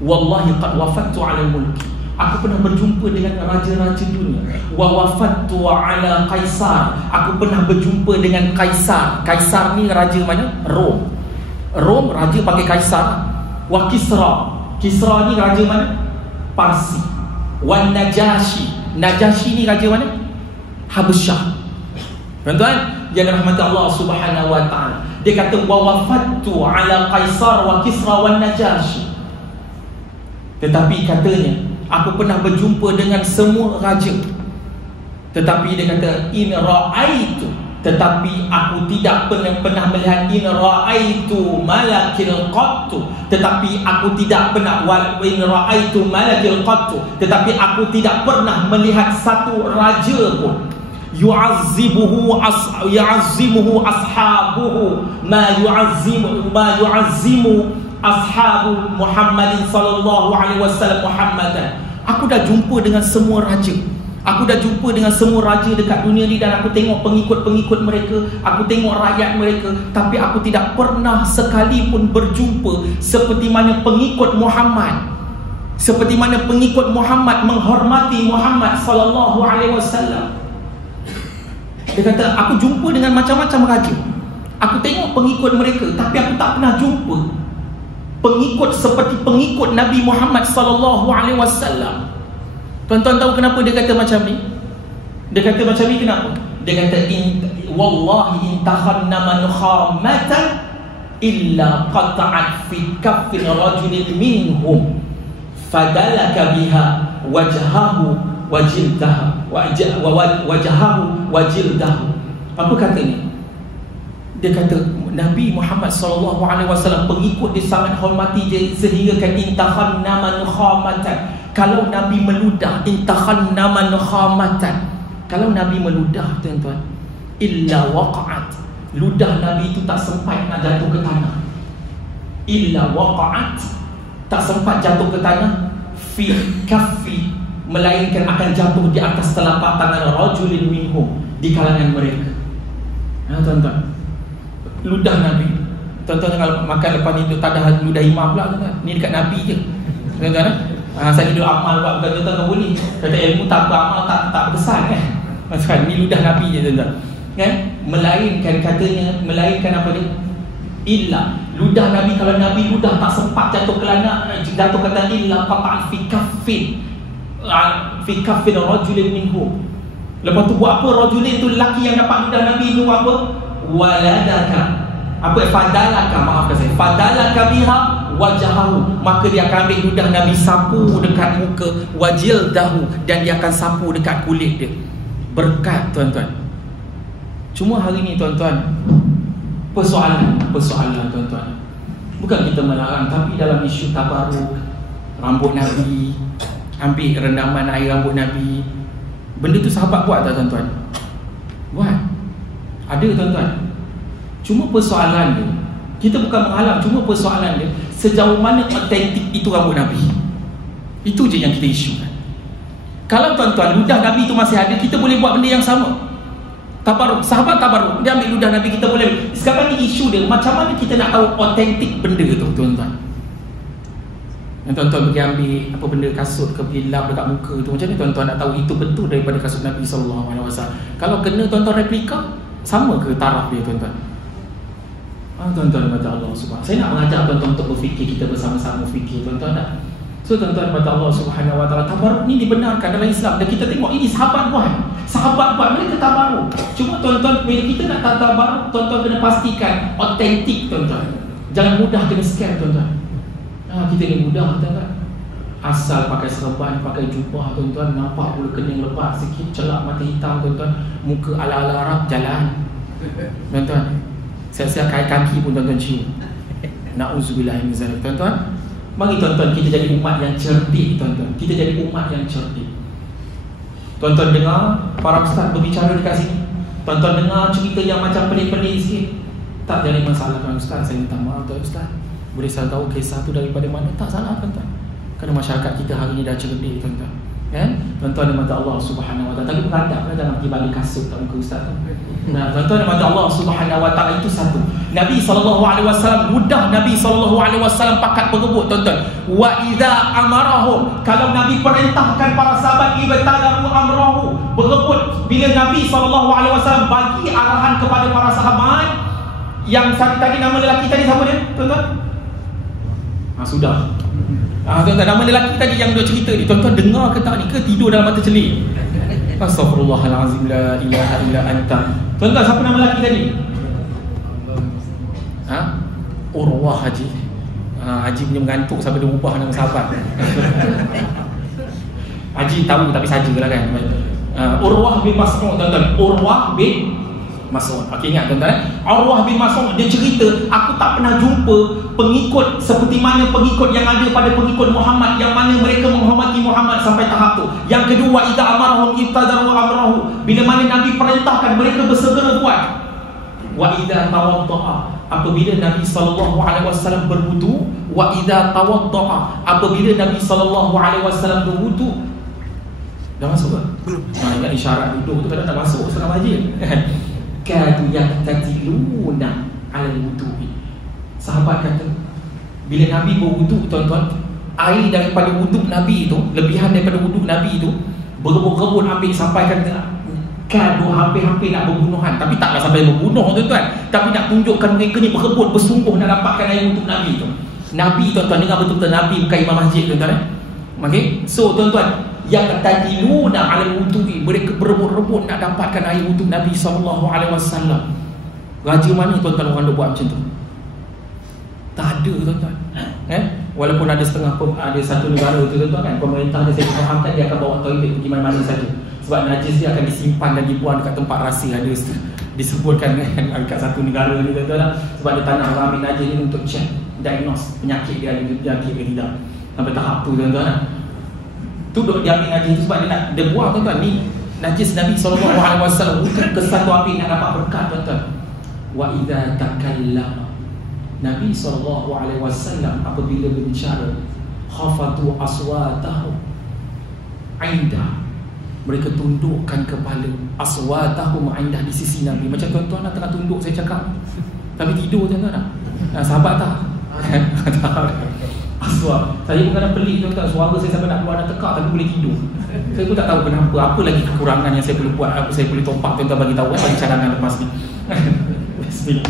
Wallahi qad wafattu ala mulki, aku pernah berjumpa dengan raja-raja dunia. Wa wafattu ala Kaisar, aku pernah berjumpa dengan Kaisar. Kaisar ni raja mana? Rom. Rom raja pakai Kaisar. Wa Kisra, Kisra ni raja mana? Parsi. Wa Najashi, Najashi ni raja mana? Habasyah. Tuan-tuan yang dirahmati Allah Subhanahu wa taala, dia kata wa wafattu ala Kaisar wa Kisra wa Najashi. Tetapi katanya, aku pernah berjumpa dengan semua raja. Tetapi dia kata, in ra'aitu, tetapi aku tidak pernah melihat, in ra'aitu malakil qattu, tetapi aku tidak pernah, in ra'aitu malakil qattu, tetapi aku tidak pernah melihat satu raja pun yu'azzimuhu ashabuhu ma yu'azzimu ashabu Muhammadin sallallahu alaihi wasallam Muhammadan. Aku dah jumpa dengan semua raja, Aku dah jumpa dengan semua raja dekat dunia ni, dan aku tengok pengikut-pengikut mereka, aku tengok rakyat mereka, tapi aku tidak pernah sekalipun berjumpa seperti mana pengikut Muhammad, seperti mana pengikut Muhammad menghormati Muhammad sallallahu alaihi wasallam. Dia kata, aku jumpa dengan macam-macam raja, aku tengok pengikut mereka, tapi aku tak pernah jumpa pengikut seperti pengikut Nabi Muhammad sallallahu alaihi wasallam. Tuan-tuan tahu kenapa dia kata macam ni? Dia kata macam ni kenapa? Dia kata, wallahi intakhanna man khamatan illa qata'at fi kaffin rajulin minhum fadalaka biha wajhahu wa jildahu wajhahu wa jildahu. Apa katanya? Dia kata Nabi Muhammad sallallahu alaihi wasallam, pengikut dia sangat hormati dia, sehingga kan intakhanna man khamatan. Kalau Nabi meludah, intakhanna man khamatan, kalau Nabi meludah, tuan-tuan, illa waqa'at, ludah Nabi itu tak sempat nak jatuh ke tanah. Illa waqa'at, tak sempat jatuh ke tanah, fi kaffi, melainkan akan jatuh di atas telapak tangan rajulin minhum, di kalangan mereka. Tuan-tuan, ludah Nabi, tuan-tuan kalau makan depan ni tak ada ludah imam pula, tuan-tuan. Ni dekat Nabi je, tuan-tuan. Saya duduk amal buat, bukan tuan-tuan boleh kata ilmu tak beramal, tak besar kan. Maksudkan ni ludah Nabi je, tuan-tuan, kan? Melainkan katanya, melainkan apa dia? Illa, ludah Nabi, kalau Nabi ludah tak sempat jatuh ke tanah, jatuh ke tanah, illa qata'at fi kaffin rajulin minhum. Lepas tu buat apa? Rajulin tu lelaki yang dapat ludah Nabi tu buat apa? Waladaka, apa? Fadalaka, maafkan saya, fadalaka biha wajahahu, maka dia akan ambil ludah Nabi, sapu dekat muka, wajil dahu, dan dia akan sapu dekat kulit dia. Berkat, tuan-tuan. Cuma hari ni, tuan-tuan, persoalan tuan-tuan, bukan kita melarang, tapi dalam isu tabaruk rambut Nabi, ambil rendaman air rambut Nabi, benda tu sahabat buat tak, tuan-tuan? Buat. Ada, tuan-tuan. Cuma persoalan dia, kita bukan menghalang, cuma persoalan dia sejauh mana autentik itu rambut Nabi. Itu je yang kita isukan. Kalau tuan-tuan ludah Nabi itu masih ada, kita boleh buat benda yang sama. Tabaruk, sahabat tabaruk, dia ambil ludah Nabi, kita boleh. Sekarang ni isu dia, macam mana kita nak tahu autentik benda tu, tuan-tuan? Yang tuan-tuan pergi ambil apa benda, kasut ke, pergi lap dekat muka tu, macam ni tuan-tuan nak tahu itu betul daripada kasut Nabi SAW? Kalau kena tuan-tuan replika, sama ke taraf dia, tuan-tuan? Tuan-tuan mata Allah subhanahu. Saya nak mengajak tuan-tuan untuk berfikir, kita bersama-sama fikir, tuan-tuan tak? So tuan-tuan mata Allah subhanahu wa ta'ala, tabaruk ni dibenarkan dalam Islam, dan kita tengok ini sahabat buat. Sahabat buat, mereka tabaruk. Cuma tuan-tuan, bila kita nak tabaruk, tuan-tuan kena pastikan autentik, tuan-tuan. Jangan mudah kena scam, tuan-tuan. Kita ni mudah, tuan-tuan. Asal pakai serban, pakai jubah, tuan-tuan, nampak bulu kening lebat sikit, celak mata hitam, tuan-tuan, muka ala-ala Arab jalan, tuan-tuan. Siap-siap kaki pun tuan-tuan cium. Na'udzubillah min zalik, tuan-tuan. Mari tuan-tuan, kita jadi umat yang cerdik, tuan-tuan. Kita jadi umat yang cerdik. Tuan-tuan dengar para ustaz berbicara dekat sini, tuan-tuan dengar cerita yang macam pelik-pelik sikit, tak jadi masalah, tuan ustaz. Saya minta maaf, tuan ustaz, boleh saya tahu kisah tu daripada mana? Tak salah, tuan-tuan. Kerana masyarakat kita hari ni dah cerdik, tuan-tuan. Kan? Tuan-tuan dan mata Allah subhanahu wa ta'ala. Tadi beradab kan, jangan pergi balik kasut tak muka ustaz tu. Nah, tuan-tuan dan mata Allah subhanahu wa ta'ala, itu satu. Nabi SAW, ludah Nabi SAW pakat berebut, tuan-tuan. Wa idza amarahum, kalau Nabi perintahkan para sahabat, ibtadaru amrahu, berebut. Bila Nabi SAW bagi arahan kepada para sahabat, yang tadi nama lelaki tadi siapa dia, tuan-tuan? Sudah. Tuan-tuan, nama lelaki tadi yang dia cerita ni, tuan-tuan dengar ke tak ni, ke tidur dalam mata celik? Astaghfirullahalazim, la ilaha illa anta. Tuan-tuan, siapa nama lelaki tadi? Urwah Haji. Haji punya mengantuk sampai dia ubah nama sahabat. Haji tahu tapi sajalah kan. Urwah bin Mas'ud, tuan-tuan. Urwah bin Mas'ud. Okey, ingat tuan-tuan. Urwah bin Mas'ud dia cerita, aku tak pernah jumpa pengikut seperti mana pengikut yang ada pada pengikut Muhammad, yang mana mereka menghormati Muhammad sampai tahap tu. Yang kedua, idza amarahum ibtadaru amrahu, bila mana Nabi perintahkan mereka bersegera buat. Wa idza tawaddaa, apabila Nabi SAW berwudu. Wa idza tawaddaa, apabila Nabi SAW berwudu. Dah masuk ke? Ingat isyarat duduk tu kadang nak masuk setengah wajib. Kadu yaqtatiluna 'ala al-wudu'i. Sahabat kata, bila Nabi berwuduk tuan-tuan, air daripada wuduk Nabi tu, lebihan daripada wuduk Nabi tu, berebut-rebut ambil sampai kata kadu hampir-hampir nak berbunuhan. Tapi taklah sampai berbunuh tuan-tuan, tapi nak tunjukkan mereka ni berebut bersungguh nak dapatkan air wuduk Nabi tu. Nabi tuan-tuan, dengar betul-betul Nabi bukan imam masjid tuan-tuan. Okay? So tuan-tuan, yang tadiluna 'ala al-wudu'i, mereka berebut-rebut nak dapatkan air wuduk Nabi SAW. Raja mana tuan-tuan orang buat macam tu? Tak ada tuan-tuan. Walaupun ada ada satu negara tu tuan-tuan kan, pemerintah dia saya fahamkan dia akan bawa toilet pergi mana-mana saja. Sebab najis dia akan disimpan dan dibuang dekat tempat rahsia, ada disebutkan dekat satu negara ni tuan-tuan. Sebab dia tak nak orang ambil najis ni untuk check, diagnose penyakit dia ada penyakit ke tidak. Sampai tahap tu tuan-tuan. Tu dia ambil najis tu sebab dia buang tuan-tuan. Ni najis Nabi SAW, bukan kesan tu ambil nak dapat berkat tuan-tuan. Wa idza takallama, Nabi SAW apabila berbicara, khafatu aswatahum inda, mereka tundukkan kepala, aswatahum inda, di sisi Nabi. Macam tuan-tuan nak tengah tunduk saya cakap, tapi tidur tuan-tuan. Sahabat tak? Aswat. Saya pun kadang pelik tuan-tuan, suara saya sampai nak keluar dan tekak tapi boleh tidur. Saya pun tak tahu kenapa, apa lagi kekurangan yang saya boleh buat, apa saya boleh tompak tuan-tuan bagi tahu bagi cadangan lepas ni. Bismillah.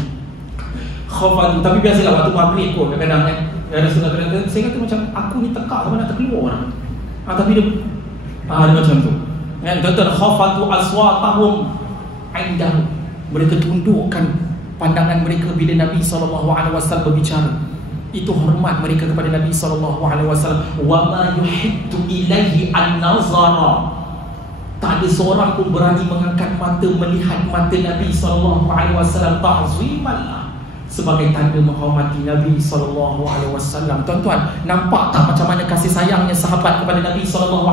Khafatu, tapi biasalah waktu maghrib pun kadang-kadang kan, ada setengah kadang saya kata macam aku ni tekak sama nak terkeluar orang. Tapi dia macam tu. Tuan-tuan, khafatu aswatahum indahu, mereka tundukkan pandangan mereka bila Nabi SAW berbicara. Itu hormat mereka kepada Nabi SAW. Wa ma yuhiddu ilaihi an-nazara, tak ada seorang pun berani mengangkat mata melihat mata Nabi SAW ta'ziman, sebagai tanda menghormati Nabi SAW. Tuan-tuan, nampak tak macam mana kasih sayangnya sahabat kepada Nabi SAW?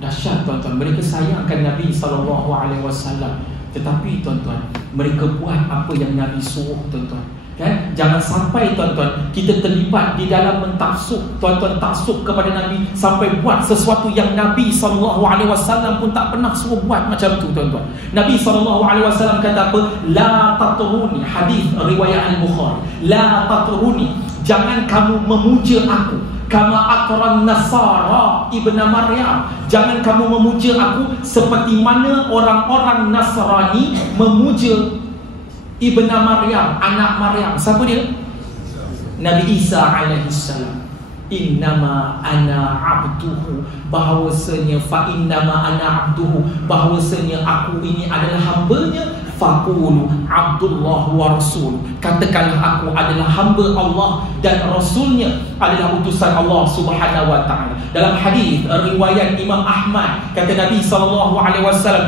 Dahsyat tuan-tuan, mereka sayangkan Nabi SAW. Tetapi tuan-tuan, mereka buat apa yang Nabi suruh tuan-tuan. Kan? Jangan sampai tuan-tuan kita terlibat di dalam mentafsuk, tuan-tuan taksub kepada Nabi sampai buat sesuatu yang Nabi SAW pun tak pernah suruh buat macam tu tuan-tuan. Nabi SAW kata apa? La tatruni, hadis riwayat Al-Bukhari. La tatruni, jangan kamu memuja aku kama atran Nasara ibn Maryam, jangan kamu memuja aku seperti mana orang-orang Nasrani memuja Ibn Maryam, anak Maryam. Siapa dia? Nabi Isa alaihissalam. Innama ana abduhu, bahawasanya fa innama ana abduhu, bahawasanya aku ini adalah hambanya. Faqulu Abdullah wa Rasul, katakanlah aku adalah hamba Allah dan Rasulnya, adalah utusan Allah Subhanahu wa ta'ala. Dalam hadis riwayat Imam Ahmad, kata Nabi SAW,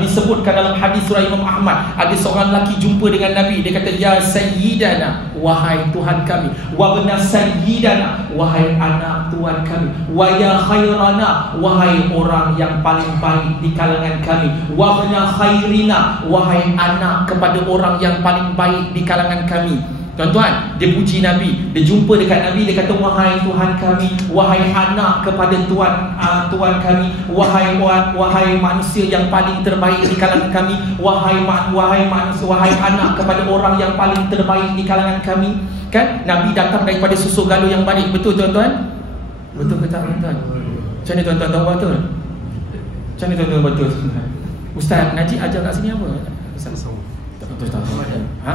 disebutkan dalam hadis surah Imam Ahmad, ada seorang lelaki jumpa dengan Nabi, dia kata, ya Sayyidana, wahai Tuhan kami, wa bna Sayyidana, wahai anak Tuhan kami, wa ya khairana, wahai orang yang paling baik di kalangan kami, wa bna khairina, wahai anak kepada orang yang paling baik di kalangan kami. Tuan-tuan, dia puji Nabi, dia jumpa dekat Nabi, dia kata, wahai Tuhan kami, wahai anak kepada Tuhan kami, wahai manusia yang paling terbaik di kalangan kami, wahai manusia, wahai anak kepada orang yang paling terbaik di kalangan kami. Kan Nabi datang daripada susu galuh yang baik. Betul tuan-tuan? Betul ke tak tuan-tuan? Macam ni tuan-tuan tahu betul? Macam ni tuan-tuan betul? Ustaz Najib ajar kat sini apa? Tasawuf. Ha?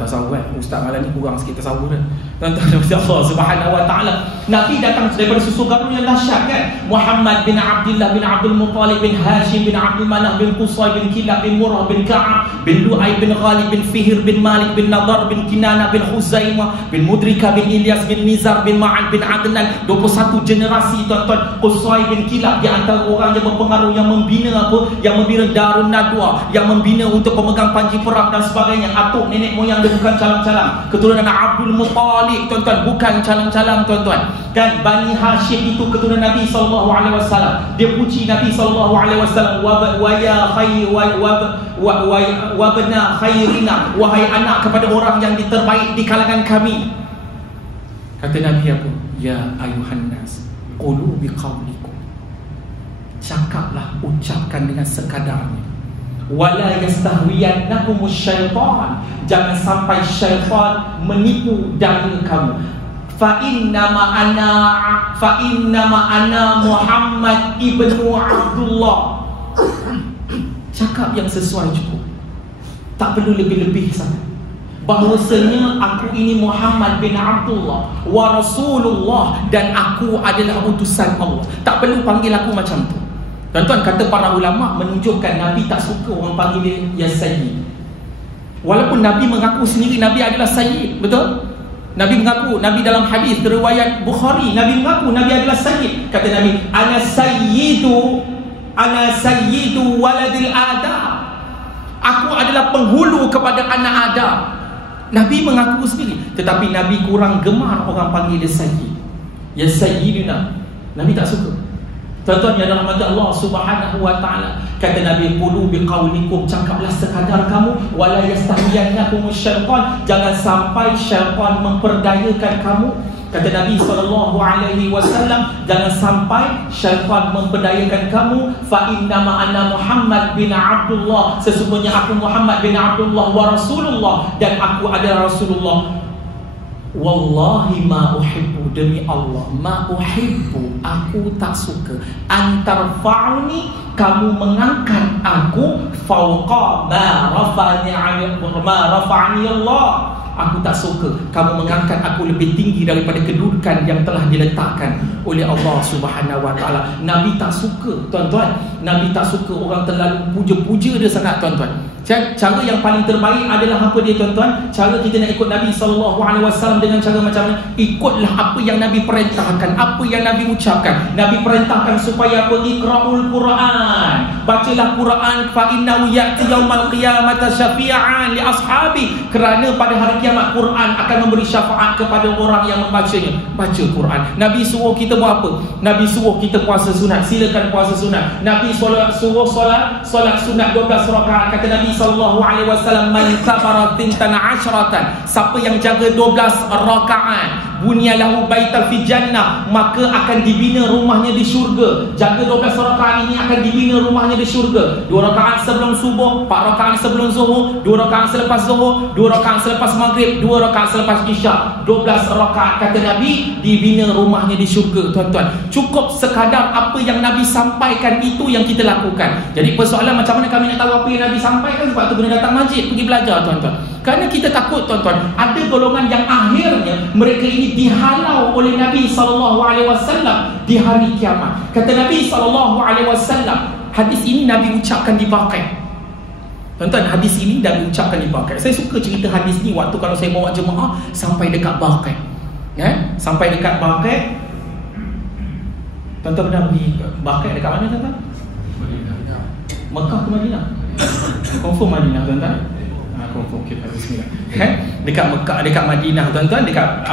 Tasawuf kan? Ustaz malam ni kurang sikit tasawuf kan? Tuan-tuan Allah Subhanahu wa ta'ala. Nabi datang daripada susu galuh yang dahsyat kan? Muhammad bin Abdullah bin Abdul Muttalib bin Hashim bin Abdul Manaf bin Qusay bin Kilab bin Murrah bin Ka'ab bin Lu'ay bin Ghalib bin Fihr bin Malik bin Nadar bin Kinana bin Khuzaimah bin Mudrika bin Ilyas bin Nizar bin Ma'ad bin Adnan. 21 generasi tuan-tuan. Qusay bin Kilab di antara orang yang berpengaruh, yang membina apa? Yang membina Darun Nadwa, yang membina untuk pemegang panji perang dan sebagainya. Atuk nenek moyang dia bukan calang-calang, keturunan Abdul Muttalib tuan-tuan, bukan calang-calang tuan-tuan. Kan Bani Hashim itu keturunan Nabi SAW. Dia puji Nabi SAW, wa ya khair wa bna khairina, wahai anak kepada orang yang terbaik di kalangan kami. Kata Nabi apa? Ya ayuhan nas, qulu biqaulikum, cakaplah, ucapkan dengan sekadarnya. Wala yastahwiyannakumus syaitan, jangan sampai syaitan menipu daya kamu. Fa innama ana Muhammad ibnu Abdullah. Cakap yang sesuai cukup, tak perlu lebih-lebih sangat. Bahawasanya aku ini Muhammad bin Abdullah wa Rasulullah, dan aku adalah utusan Allah. Tak perlu panggil aku macam tu. Tuan-tuan, kata para ulama menunjukkan Nabi tak suka orang panggil dia ya Sayyid. Walaupun Nabi mengaku sendiri Nabi adalah Sayyid, betul? Nabi mengaku, Nabi dalam hadis riwayat Bukhari, Nabi mengaku Nabi adalah Sayyid. Kata Nabi, ana sayyidu waladil Adam. Aku adalah penghulu kepada anak Adam. Nabi mengaku sendiri, tetapi Nabi kurang gemar orang panggil dia Sayyid. Ya Sayyidina, Nabi tak suka. Tuan-tuan yang dirahmati Allah Subhanahu wa taala, kata Nabi, qulu biqaulikum, cakaplah sekadar kamu, wala yastahwiyannakumus syaitan, jangan sampai syaitan memperdayakan kamu. Kata Nabi SAW, jangan sampai syaitan memperdayakan kamu. Fa innama ana Muhammad bin Abdullah, sesungguhnya aku Muhammad bin Abdullah wa Rasulullah, dan aku adalah Rasulullah. Wallahi ma uhibbu, demi Allah, ma uhibbu, aku tak suka, antarfa'uni, kamu mengangkat aku, fauqa ma rafa'ani Allah. Aku tak suka kamu mengangkat aku lebih tinggi daripada kedudukan yang telah diletakkan oleh Allah Subhanahu wa taala. Nabi tak suka, tuan-tuan. Nabi tak suka orang terlalu puja-puja dia sangat, tuan-tuan. Cara yang paling terbaik adalah apa dia, tuan-tuan? Cara kita nak ikut Nabi SAW dengan cara macam mana? Ikutlah apa yang Nabi perintahkan, apa yang Nabi ucapkan. Nabi perintahkan supaya apa? Iqra'ul Quran, bacalah Quran, fa innahu ya'ti yaumal qiyamati syafi'an li ashabi, kerana pada hari kiamat Quran akan memberi syafaat kepada orang yang membacanya. Baca Quran. Nabi suruh kita buat apa? Nabi suruh kita puasa sunat, silakan puasa sunat. Nabi suruh solat sunat 12 rakaat. Kata Nabi SAW, man sabara tintana asyratan, siapa yang jaga 12 rakaat, bunyalahu baitan fi jannah, maka akan dibina rumahnya di syurga. Jaga 12 rakaat ini akan dibina rumahnya di syurga. 2 rakaat sebelum subuh, 4 rakaat sebelum zuhur, 2 rakaat selepas zuhur, 2 rakaat selepas maghrib, 2 rakaat selepas isyak. 12 rakaat, kata Nabi, dibina rumahnya di syurga. Tuan-tuan, cukup sekadar apa yang Nabi sampaikan, itu yang kita lakukan. Jadi persoalan macam mana kami nak tahu apa yang Nabi sampaikan? Sebab tu kena datang masjid, pergi belajar, tuan-tuan. Kerana kita takut, tuan-tuan, ada golongan yang akhirnya mereka ini dihalau oleh Nabi SAW di hari kiamat. Kata Nabi SAW, hadis ini Nabi ucapkan di Baqi'. Tuan-tuan, hadis ini Nabi ucapkan di Baqi'. Saya suka cerita hadis ni waktu kalau saya bawa jemaah sampai dekat Baqi'. Sampai dekat Baqi'. Tuan-tuan pernah pergi Baqi' dekat mana, tuan-tuan? Mekah ke Madinah? Confirm Madinah, tuan-tuan. Confirm, okay, bismillah. Dekat Mekah, dekat Madinah, tuan-tuan, dekat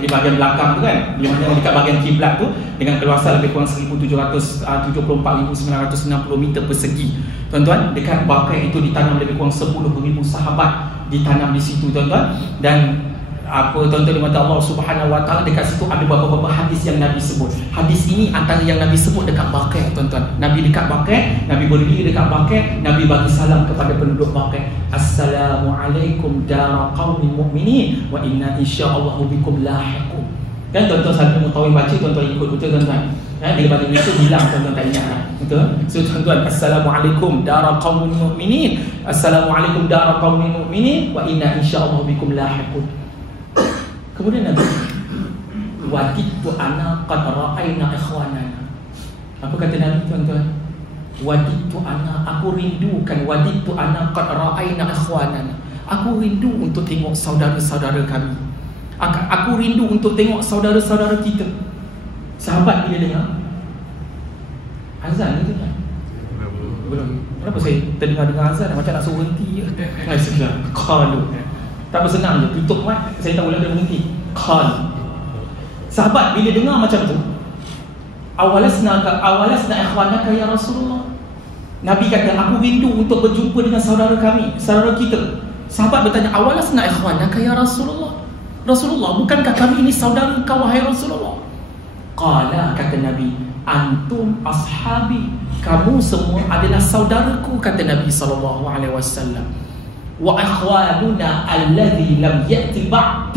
di bahagian belakang tu kan, di mana dekat bahagian kiblat tu, dengan keluasan lebih kurang 1,774,960 meter persegi. Tuan-tuan, dekat Baqi' itu ditanam lebih kurang 10,000 sahabat ditanam di situ, tuan-tuan. Dan apa, tuan-tuan di mata Allah Subhanahu wa taala, dekat situ ada beberapa hadis yang Nabi sebut. Hadis ini antara yang Nabi sebut dekat Baqi', tuan-tuan. Nabi dekat Baqi', Nabi berdiri dekat Baqi', Nabi bagi salam kepada penduduk Baqi'. Assalamualaikum dara qaumin mu'minin wa inna insyaallahu bikum lahiqun. Kan tuan-tuan selalu mengetahui baca, tuan-tuan ikut betul, tuan-tuan. Dia baca begitu hilang, tuan-tuan tak ingat. Betul? So tuan-tuan, assalamualaikum dara qaumin mu'minin, assalamualaikum dara qaumin mu'minin wa inna insyaallahu bikum lahiqun. Kemudian Nabi, wadittu ana qad ra'ayna ikhwanana. Apa kata Nabi, tuan-tuan? Wadittu ana, aku rindukan, wadittu ana qad ra'ayna ikhwanana. Aku rindu untuk tengok saudara-saudara kami. Aku rindu untuk tengok saudara-saudara kita. Sahabat bila dengar azan itu kan? Belum. Kenapa saya terdengar azan macam nak suruh berhenti je? Sudah. Qalu. Tak bersenang je, tutup mic, saya tahu lah dia berhenti. Qal. Sahabat bila dengar macam tu, awalasna ikhwanaka ya Rasulullah. Nabi kata, aku rindu untuk berjumpa dengan saudara kami, saudara kita. Sahabat bertanya, awalasna ikhwanaka ya Rasulullah. Rasulullah, bukankah kami ini saudara engkau wahai Rasulullah? Qala, kata Nabi, antum ashabi, kamu semua adalah saudaraku, kata Nabi SAW. Wa akhwanuna alladhi lam ya'ti ba'd,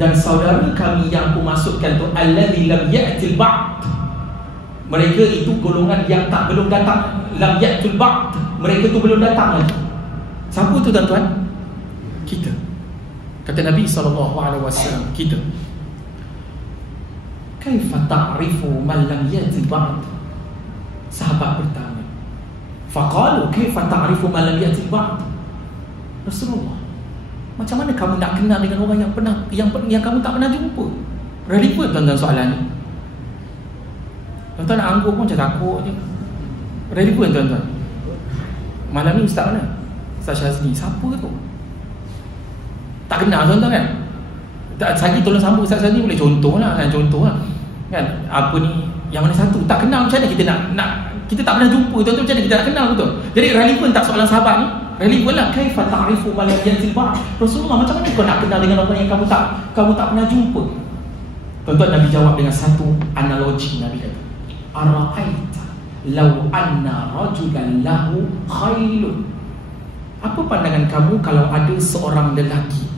dan saudara kami yang aku masukkan tu alladhi lam ya'ti ba'd, mereka itu golongan yang belum datang. Lam ya'ti ba'd, mereka tu belum datang lagi. Siapa tu tuan-tuan? Kita. Kata Nabi SAW, kita. Kaifa ta'rifu man lam ya'ti ba'd? Sahabat bertanya. Faqalu kaifa ta'rifu man lam ya'ti ba'd? Rasulullah, macam mana kamu nak kenal dengan orang yang kamu tak pernah jumpa? Relevan tuan-tuan soalan ni. Tuan-tuan nak anggur pun macam takut je. Relevan tuan-tuan. Malam ni ustaz mana? Ustaz Syazli. Siapa tu? Tak kenal tuan-tuan kan? Saya tolong sambung Ustaz Syazli, boleh contoh lah kan? Apa ni, yang mana satu? Tak kenal, macam mana kita nak kita tak pernah jumpa tuan-tuan, macam mana kita nak kenal betul? Jadi relevan tak soalan sahabat ni? Relevan lah. Kaifa ta'rifu man lam ya'ti ba'd? Rasulullah, macam mana kau nak kenal dengan orang yang kamu tak pernah jumpa? Tuan-tuan, Nabi jawab dengan satu analogi. Nabi kata, ara'aita law anna rajulan lahu khailun. Apa pandangan kamu kalau ada seorang lelaki,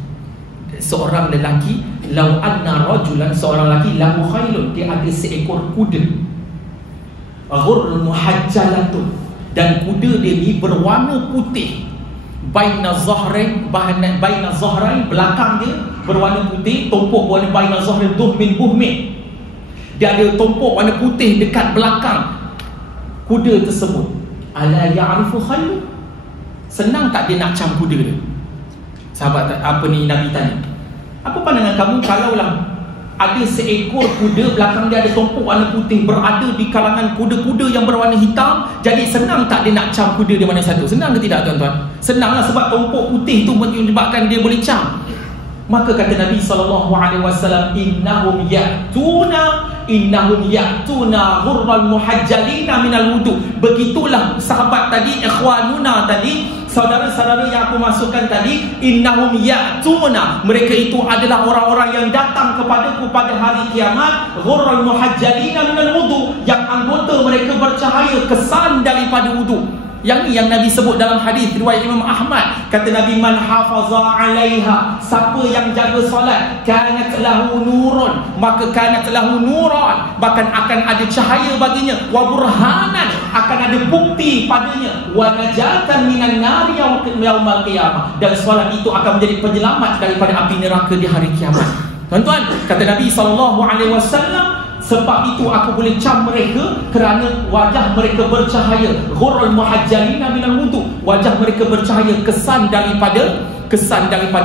law anna rajulan, seorang lelaki, lahu khailun, dia ada seekor kuda, ghurrun muhajjalatun, dan kuda dia ni berwarna putih, baina zahrain, belakang dia berwarna putih, tompok warna baina zahrain buhmin, dia ada tompok warna putih dekat belakang kuda tersebut. Ala ya'rifu khailu? Senang tak dia nak cam kuda dia? Sahabat Nabi tanya, apa pandangan kamu kalaulah ada seekor kuda, belakang dia ada tompok warna putih, berada di kalangan kuda-kuda yang berwarna hitam, jadi senang tak dia nak cam kuda dia mana satu? Senang ke tidak tuan-tuan? Senanglah, sebab tompok putih tu menyebabkan dia boleh cam. Maka kata Nabi SAW, innahum ya'tuna ghurral muhajjalina minal wudu. Begitulah sahabat tadi, ikhwanuna tadi, saudara-saudara yang aku masukkan tadi, innahum ya'tuna, mereka itu adalah orang-orang yang datang kepadaku pada hari kiamat, ghurral muhajjalina minal wudu, yang anggota mereka bercahaya kesan daripada wudu. Yang ni yang Nabi sebut dalam hadis riwayat Imam Ahmad. Kata Nabi, man hafaza 'alaiha, siapa yang jaga solat, kanat lahu nurun, maka kanat lahu nuran, bahkan akan ada cahaya baginya, wa burhanan, akan ada bukti padanya, wa najatan minan nari yaumal qiyamah, dan solat itu akan menjadi penyelamat daripada api neraka di hari kiamat. Tuan-tuan, kata Nabi SAW, sebab itu aku boleh cam mereka kerana wajah mereka bercahaya, ghurrul muhajjalina minal wudu, wajah mereka bercahaya kesan daripada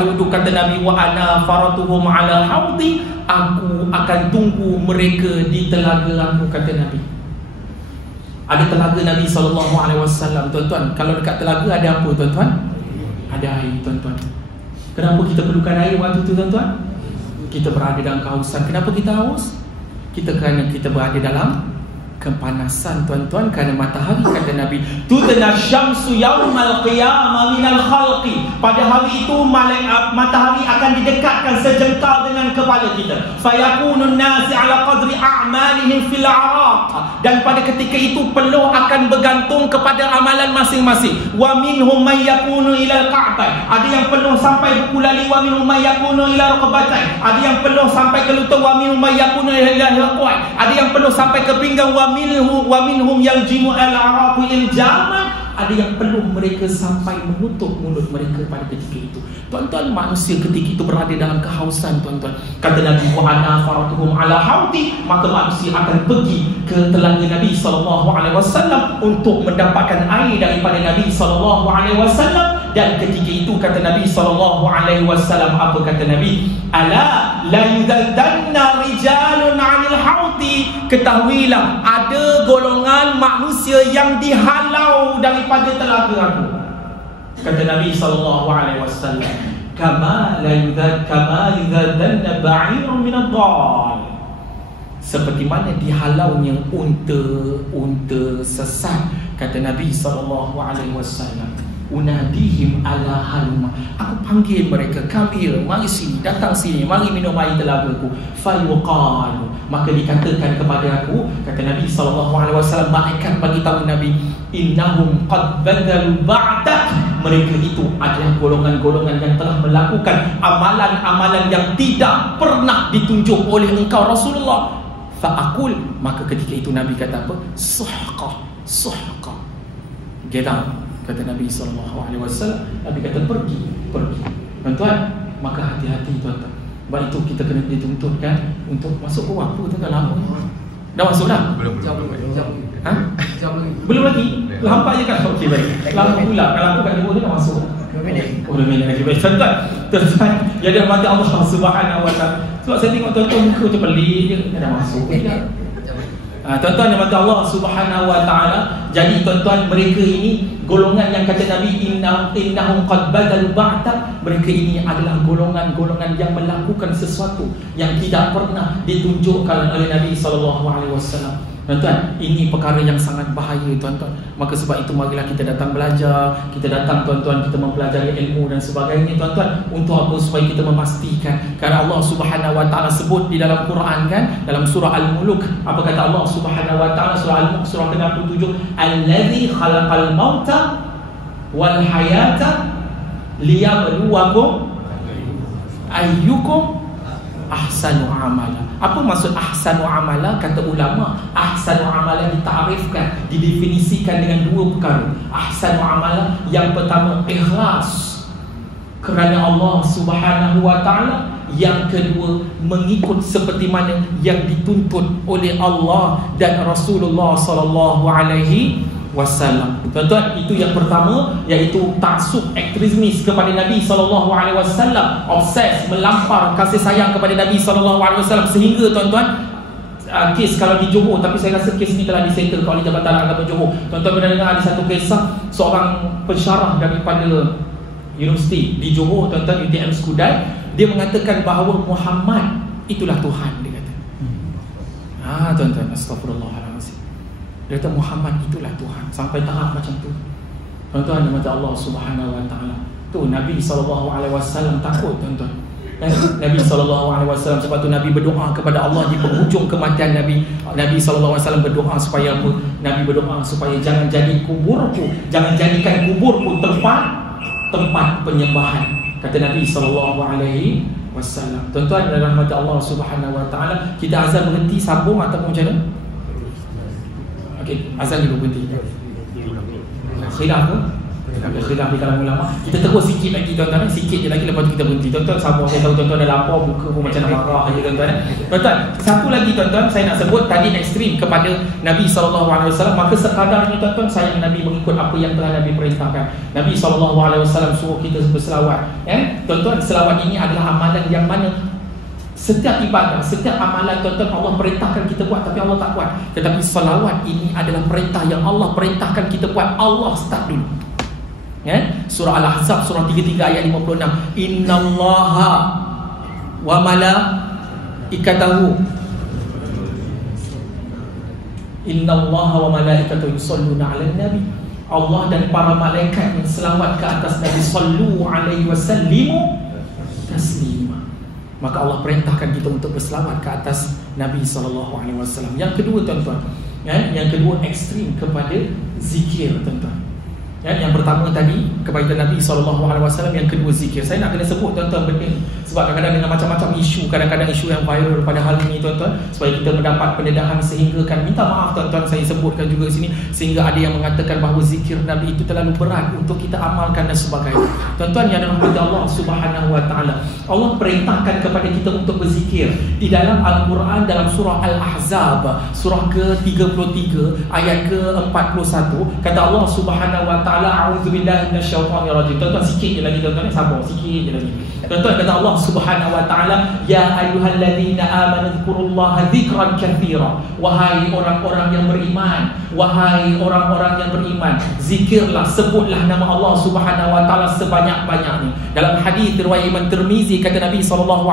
wudu. Kata Nabi, wa ana faratuhum ala haudi, aku akan tunggu mereka di telaga aku, kata Nabi. Ada telaga Nabi SAW, tuan-tuan. Kalau dekat telaga ada apa tuan-tuan? Ada air, tuan-tuan. Kenapa kita perlukan air waktu tu tuan-tuan? Kita berada dalam kehausan. Kenapa kita haus? Kerana kita berada dalam kepanasan, tuan-tuan, kerana matahari, kata Nabi, tudna syamsu yaumal qiyamah minal khalqi, pada hari itu matahari akan didekatkan sejengkal dengan kepala kita, fayakunun nasi ala qadri a'malihim fil a'raq, dan pada ketika itu peluh akan bergantung kepada amalan masing-masing. Wa minhum may yakunu ila al-ka'bah, ada yang peluh sampai buku lali, wa minhum may yakunu ila rukbatain, ada yang peluh sampai ke lutut, wa minhum may yakunu ila al-qawai, ada yang peluh sampai ke pinggang, wa minhum yaljimu al-araku iljama, ada yang peluh mereka sampai menutup mulut mereka pada ketika itu. Tuan-tuan, manusia ketika itu berada dalam kehausan, tuan-tuan. Kata Nabi, wa ana faratuhum ala haudi, maka manusia akan pergi ke telaga Nabi SAW untuk mendapatkan air daripada Nabi SAW. Dan ketika itu kata Nabi SAW, apa kata Nabi? Ala la yudaddanna rijalun 'anil haudi, ketahuilah ada golongan manusia yang dihalau daripada telaga aku. Kata Nabi SAW, kama yudaddanna ba'irun min ad-dal, seperti mana dihalaunya unta sesat, kata Nabi SAW. unadihim ala halma. Aku panggil mereka, come here, mari sini, datang sini, mari minum air telagaku. Fayuqalu, maka dikatakan kepada aku, kata Nabi SAW, malaikat bagi tahu Nabi, innahum qad badalu ba'dak, mereka itu adalah golongan-golongan yang telah melakukan amalan-amalan yang tidak pernah ditunjuk oleh engkau Rasulullah. Fa'akul, maka ketika itu Nabi kata apa? Suhqa, suhqa, get out, kata Nabi SAW. Nabi kata pergi. Tuan-tuan, maka hati-hati tuan-tuan. Sebab itu kita kena dituntutkan untuk masuk ke waktu tu kan lama. Dah masuk dah? Belum. Ha? Belum lagi? Lampak je kan? Okey, baik. Lama pula. Kalau aku kat dua ni dah masuk. 2 minit lagi. Baik, tuan-tuan. Yang dirahmati Allah Subhanahu wa taala. Sebab saya tengok tuan-tuan muka macam pelik je, dah masuk. Tuan-tuan yang mata Allah Subhanahu wa taala. Jadi tuan-tuan, mereka ini golongan yang kata Nabi innahum qad badalu ba'da, mereka ini adalah golongan-golongan yang melakukan sesuatu yang tidak pernah ditunjukkan oleh Nabi SAW. Tuan-tuan, ini perkara yang sangat bahaya tuan-tuan. Maka sebab itu marilah kita datang belajar, kita datang tuan-tuan, kita mempelajari ilmu dan sebagainya tuan-tuan. Untuk apa? Supaya kita memastikan. Kerana Allah Subhanahu wa taala sebut di dalam Quran kan, dalam surah Al-Mulk, apa kata Allah Subhanahu wa taala, surah Al-Mulk surah ke-67, allazi khalaqal mauta wal hayata liyabluwakum ayyukum ahsanu amala. Apa maksud ahsanu amala? Kata ulama, ahsanu amala ditarifkan, didefinisikan dengan 2 perkara. Ahsanu amala, yang pertama ikhlas kerana Allah Subhanahu wa taala, yang kedua mengikut seperti mana yang dituntut oleh Allah dan Rasulullah sallallahu alaihi wasallam. Tuan-tuan, itu yang pertama, iaitu taksub ekstremis kepada Nabi sallallahu alaihi wasallam, obses, melampar kasih sayang kepada Nabi sallallahu alaihi wasallam, sehingga tuan-tuan, kes kalau di Johor, tapi saya rasa kes ni telah disettle oleh Jabatan Agama Johor. Tuan-tuan pernah dengar ada satu kisah seorang pensyarah daripada universiti di Johor, tuan-tuan, UTM Skudai, dia mengatakan bahawa Muhammad itulah Tuhan, dia kata. Tuan-tuan, astagfirullahaladzim. Dia kata Muhammad itulah Tuhan, sampai tahap macam tu. Tuan-tuan, dia kata Allah Subhanahu wa taala. Tu Nabi SAW takut tuan-tuan. Nabi SAW, sebab tu Nabi berdoa kepada Allah di penghujung kematian Nabi. Nabi SAW berdoa supaya apa? Nabi berdoa supaya jangan jadi kuburku, jangan jadikan kuburku tempat penyembahan, kata Nabi SAW. Tuan-tuan dan rahmat Allah Subhanahu wa taala, kita azan berhenti sambung ataupun macam mana? Okey, azan dulu berhenti. Khilaf ke? Khilaf di kalangan ulama. Kita terus sikit lagi tuan-tuan, sikit je lagi, lepas tu kita berhenti. Tuan-tuan sambung. Saya tahu tuan-tuan dah lapar, muka pun macam nak marah je tuan-tuan. Tuan-tuan, satu lagi tuan-tuan, saya nak sebut tadi ekstrim kepada Nabi SAW. Maka sekadarnya tuan-tuan, sayang Nabi mengikut apa yang telah Nabi perintahkan. Nabi SAW suruh kita berselawat. Tuan-tuan, selawat ini adalah amalan yang mana setiap ibadah, setiap amalan tuan-tuan Allah perintahkan kita buat, tapi Allah tak buat. Tetapi selawat ini adalah perintah yang Allah perintahkan kita buat. Allah start dulu. Surah Al-Ahzab surah 33 ayat 56. Innallaha wa malaikatahu yusalluna 'alan nabi. Allah dan para malaikat yang selawat ke atas Nabi, sallu alaihi wasallimu taslima. Maka Allah perintahkan kita untuk berselawat ke atas Nabi SAW. Yang kedua tuan-tuan, yang kedua ekstrim kepada zikir tuan-tuan. Yang pertama tadi kebaikan Nabi SAW, yang kedua zikir. Saya nak kena sebut tuan-tuan benda, sebab kadang-kadang dengan macam-macam isu, kadang-kadang isu yang viral pada hal ini tuan-tuan, supaya kita mendapat pendedahan, sehingga kan minta maaf tuan-tuan, saya sebutkan juga sini, sehingga ada yang mengatakan bahawa zikir Nabi itu terlalu berat untuk kita amalkan dan sebagainya. Tuan-tuan yang dirahmati Allah Subhanahu wa taala, Allah perintahkan kepada kita untuk berzikir di dalam Al-Quran, dalam surah Al-Ahzab surah ke-33 ayat ke-41. Kata Allah Subhanahu wa taala, a'udzubillahi minasyaitonirrajim. Tuan-tuan, sikit je lagi tuan-tuan, sabar sikit je lagi. Tuan-tuan, kata Allah Subhanahu wa taala, ya ayyuhalladzina amanu dzkurullaha dzikran katsira. Wahai orang-orang yang beriman, wahai orang-orang yang beriman, zikirlah, sebutlah nama Allah Subhanahu wa taala sebanyak-banyaknya. Dalam hadis riwayat Imam Tirmizi, kata Nabi SAW,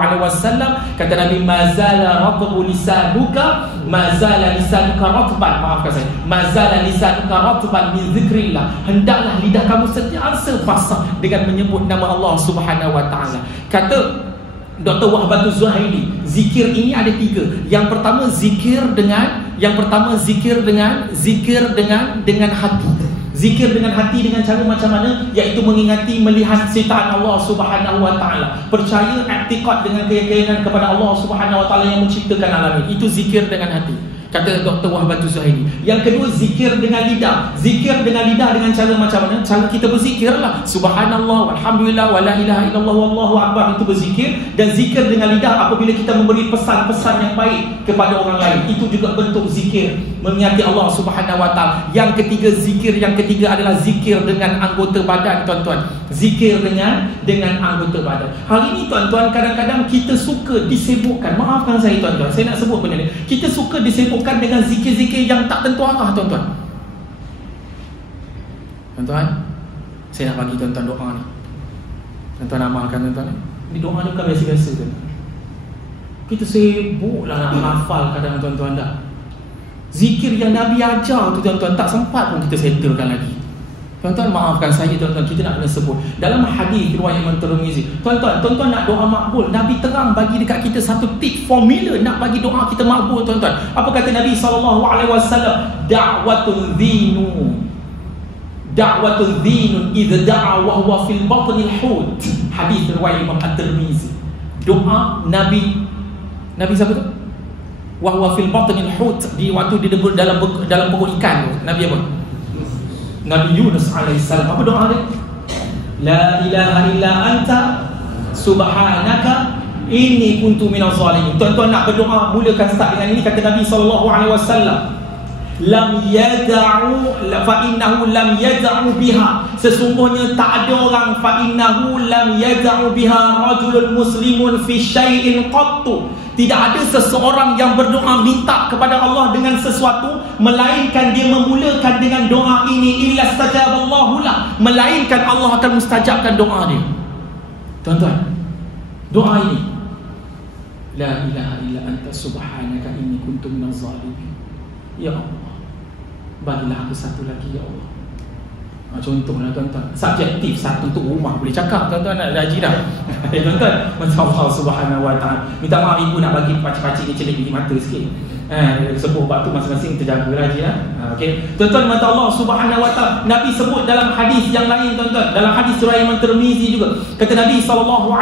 kata Nabi, mazala ratbu lisanuka, mazala lisanuka ratban, maafkan saya, mazala lisanuka ratban min zikrillah, hendaklah lidah kamu sentiasa basah dengan menyebut nama Allah Subhanahu wa taala. Kata Dr. Wahbatul Zuhaili, zikir ini ada 3. Yang pertama zikir dengan hati. Zikir dengan hati dengan cara macam mana? Iaitu mengingati, melihat sitaan Allah Subhanahu wa taala, percaya, i'tiqad dengan keyakinan kepada Allah Subhanahu wa taala yang menciptakan alam ini. Itu zikir dengan hati, kata Dr. Wahbatul Zuhaili. Yang kedua, zikir dengan lidah. Zikir dengan lidah dengan cara macam mana? Cara kita berzikirlah, subhanallah, walhamdulillah, wala ilaha illallah, wallahu akbar, itu berzikir. Dan zikir dengan lidah apabila kita memberi pesan-pesan yang baik kepada orang lain, itu juga bentuk zikir, mengingati Allah Subhanahu wa taala. Yang ketiga, zikir yang ketiga adalah zikir dengan anggota badan, tuan-tuan. Zikir dengan anggota badan. Hari ini, tuan-tuan, kadang-kadang kita suka disibukkan, maafkan saya tuan-tuan, saya nak sebut benda ni, kita suka disibukkan dengan zikir-zikir yang tak tentu arah, tuan-tuan. Tuan-tuan, saya nak bagi tuan-tuan doa ni. Tuan-tuan amalkan, tuan-tuan. Ini doa ni bukan biasa-biasa, tuan-tuan. Kita sibuklah nak hafal kadang, tuan-tuan, dah. Zikir yang Nabi ajar tu, tuan-tuan, tak sempat pun kita settlekan lagi. Tuan-tuan, maafkan saya, tuan-tuan, kita nak kena sebut. Dalam hadis riwayat Imam Tirmizi, tuan-tuan nak doa makbul, Nabi terang bagi dekat kita satu tip, formula nak bagi doa kita makbul, tuan-tuan. Apa kata Nabi SAW? Da'watun dhinun idza da'a wa huwa fil batnil hut. Hadis riwayat Imam At-Tirmizi. Doa Nabi siapa tu? Wa huwa fil batnil hut, di waktu di dalam perut ikan tu. Nabi apa? Nabi Yunus alaihissalam. Apa doa dia? La ilaha illa anta subhanaka inni kuntu minaz zalimin. Tuan-tuan nak berdoa, mulakan start dengan ini. Kata Nabi SAW, lam yad'u fa innahu lam yad'u biha, sesungguhnya tak ada orang, fa innahu lam yad'u biha rajulun muslimun fi syai'in qattu, tidak ada seseorang yang berdoa minta kepada Allah dengan sesuatu melainkan dia memulakan dengan doa ini, illa stajaballahu lah, melainkan Allah akan mustajabkan doa dia. Tuan-tuan, doa ini, la ilaha illa anta subhanaka inni kuntu minaz zalimin. Ya Allah, bagilah aku satu lagi, ya Allah. Contohlah, tuan-tuan, subjektif, satu untuk rumah boleh cakap, tuan-tuan, nak haji dah. Tuan-tuan, macam Allah Subhanahu wa taala. Minta maaf ibu nak bagi pakcik-pakcik ni celik gigi mata sikit. Sebut waktu masing-masing terjaga haji lah. Okey. Tuan-tuan, mata Allah Subhanahu wa taala. Nabi sebut dalam hadis yang lain, tuan-tuan. Dalam hadis riwayat Imam Tirmizi juga. Kata Nabi SAW,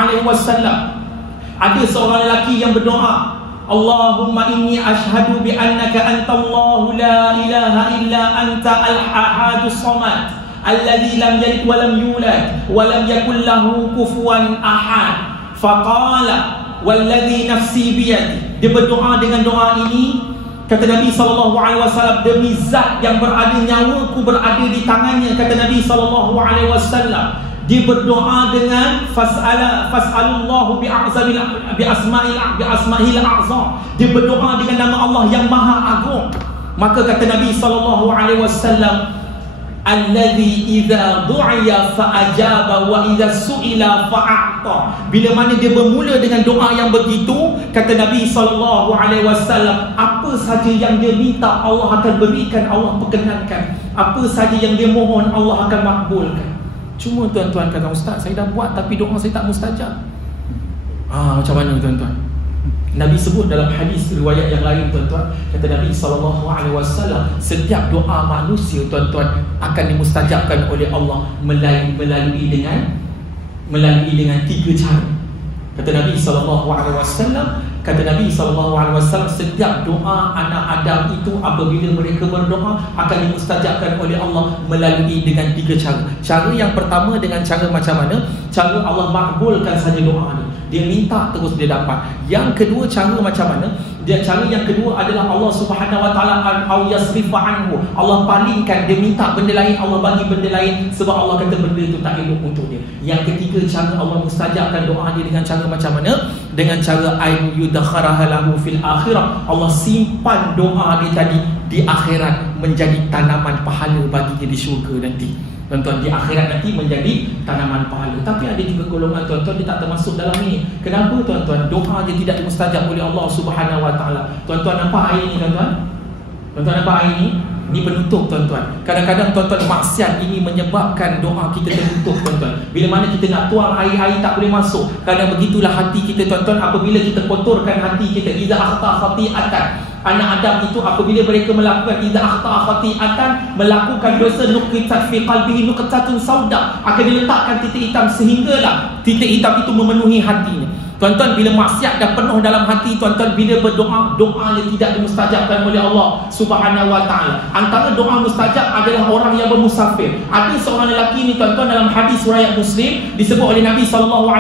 ada seorang lelaki yang berdoa, Allahumma inni ashhadu bi annaka antallahu la ilaha illa anta al-ahadus samad alladzi lam yalid wa lam yulad wa lam yakul lahu kufuwan ahad. Faqala walladzi nafsi biyadi. Dia berdoa dengan doa ini, kata Nabi SAW, demi zat yang berada, nyawaku berada di tangannya, kata Nabi SAW. Dia berdoa dengan fas'alullahu bi'asma'il a'zam. Dia berdoa dengan nama Allah yang maha agung. Maka kata Nabi SAW, alladhi idza du'iya fa'ajaba wa idza su'ila fa'a'ta. Bila mana dia bermula dengan doa yang begitu, kata Nabi SAW, apa saja yang dia minta Allah akan berikan, Allah perkenankan. Apa saja yang dia mohon Allah akan makbulkan. Cuma tuan-tuan kata, ustaz, saya dah buat tapi doa saya tak mustajab. Macam mana, tuan-tuan? Nabi sebut dalam hadis riwayat yang lain, tuan-tuan, kata Nabi SAW, setiap doa manusia, tuan-tuan, akan dimustajabkan oleh Allah melalui dengan 3 cara. Kata Nabi SAW, setiap doa anak Adam itu apabila mereka berdoa akan dimustajabkan oleh Allah melalui dengan 3 cara. Cara yang pertama dengan cara macam mana? Cara Allah makbulkan saja doa dia. Dia minta terus dia dapat. Yang kedua, cara macam mana? Cara yang kedua adalah Allah Subhanahu wa taala au yasrifa anhu. Allah palingkan, dia minta benda lain, Allah bagi benda lain sebab Allah kata benda itu tak elok untuk dia. Yang ketiga, cara Allah mustajabkan doa dia dengan cara macam mana? Dengan cara ay yudakharaha lahu fil akhirah. Allah simpan doa dia tadi di akhirat menjadi tanaman pahala baginya di syurga nanti. Tuan-tuan, di akhirat nanti menjadi tanaman pahala. Tapi ada juga golongan tuan-tuan dia tak termasuk dalam ni. Kenapa tuan-tuan? Doa dia tidak mustajab oleh Allah Subhanahu Wa Taala. Tuan-tuan nampak air ni tuan-tuan? Tuan-tuan nampak air ni? Ini penutup tuan-tuan. Kadang-kadang tuan-tuan maksiat ini menyebabkan doa kita tertutup tuan-tuan. Bila mana kita nak tuang air tak boleh masuk. Kadang begitulah hati kita tuan-tuan. Apabila kita kotorkan hati kita, iza akhta khati'atan, anak Adam itu apabila mereka melakukan iza akhta khati'atan, melakukan dosa, nuqtat fi qalbihi nuqtatun sauda, akan diletakkan titik hitam sehinggalah titik hitam itu memenuhi hatinya. Tuan-tuan, bila maksiat dah penuh dalam hati tuan-tuan, bila berdoa, doanya tidak dimustajabkan oleh Allah Subhanahu Wa Taala. Antara doa mustajab adalah orang yang bermusafir. Ada seorang lelaki ni tuan-tuan, dalam hadis riwayat Muslim disebut oleh Nabi SAW,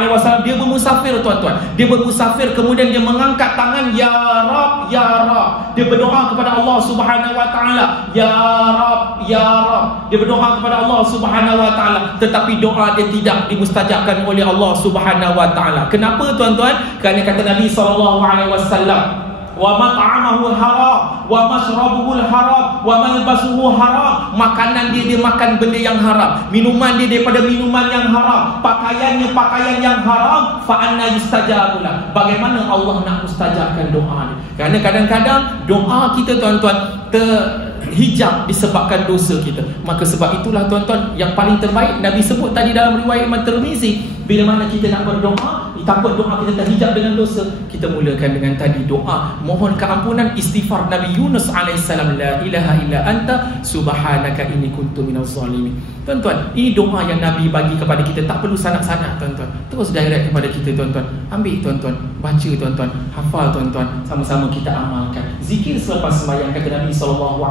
dia bermusafir tuan-tuan. Dia bermusafir, kemudian dia mengangkat tangan, ya Rab, ya Rab. Dia berdoa kepada Allah Subhanahu Wa Taala, ya Rab, ya Rab. Dia berdoa kepada Allah Subhanahu Wa Taala, tetapi doa dia tidak dimustajabkan oleh Allah Subhanahu Wa Taala. Kenapa tuan-tuan? Kerana kata Nabi SAW, wa mat'amahu haram, wa mashrabuhu haram, wa malbasuhu haram. Makanan dia makan benda yang haram, minuman dia daripada minuman yang haram, pakaiannya pakaian yang haram. Fa anna yustajabu lah. Bagaimana Allah nak mustajabkan doa ni? Kerana kadang-kadang doa kita tuan-tuan terhijab disebabkan dosa kita. Maka sebab itulah tuan-tuan, yang paling terbaik Nabi sebut tadi dalam riwayat Imam Tirmizi, bila mana kita nak berdoa, takut doa kita terhijab dengan dosa, kita mulakan dengan tadi doa mohon keampunan, istighfar Nabi Yunus alaihissalam, la ilaha illa anta subhanaka inni kuntu minaz zalimin. Tuan-tuan, ini doa yang Nabi bagi kepada kita, tak perlu sanad-sanad tuan-tuan, terus direct kepada kita tuan-tuan. Ambil tuan-tuan, baca tuan-tuan, hafal tuan-tuan, sama-sama kita amalkan. Zikir selepas sembahyang, kata Nabi SAW,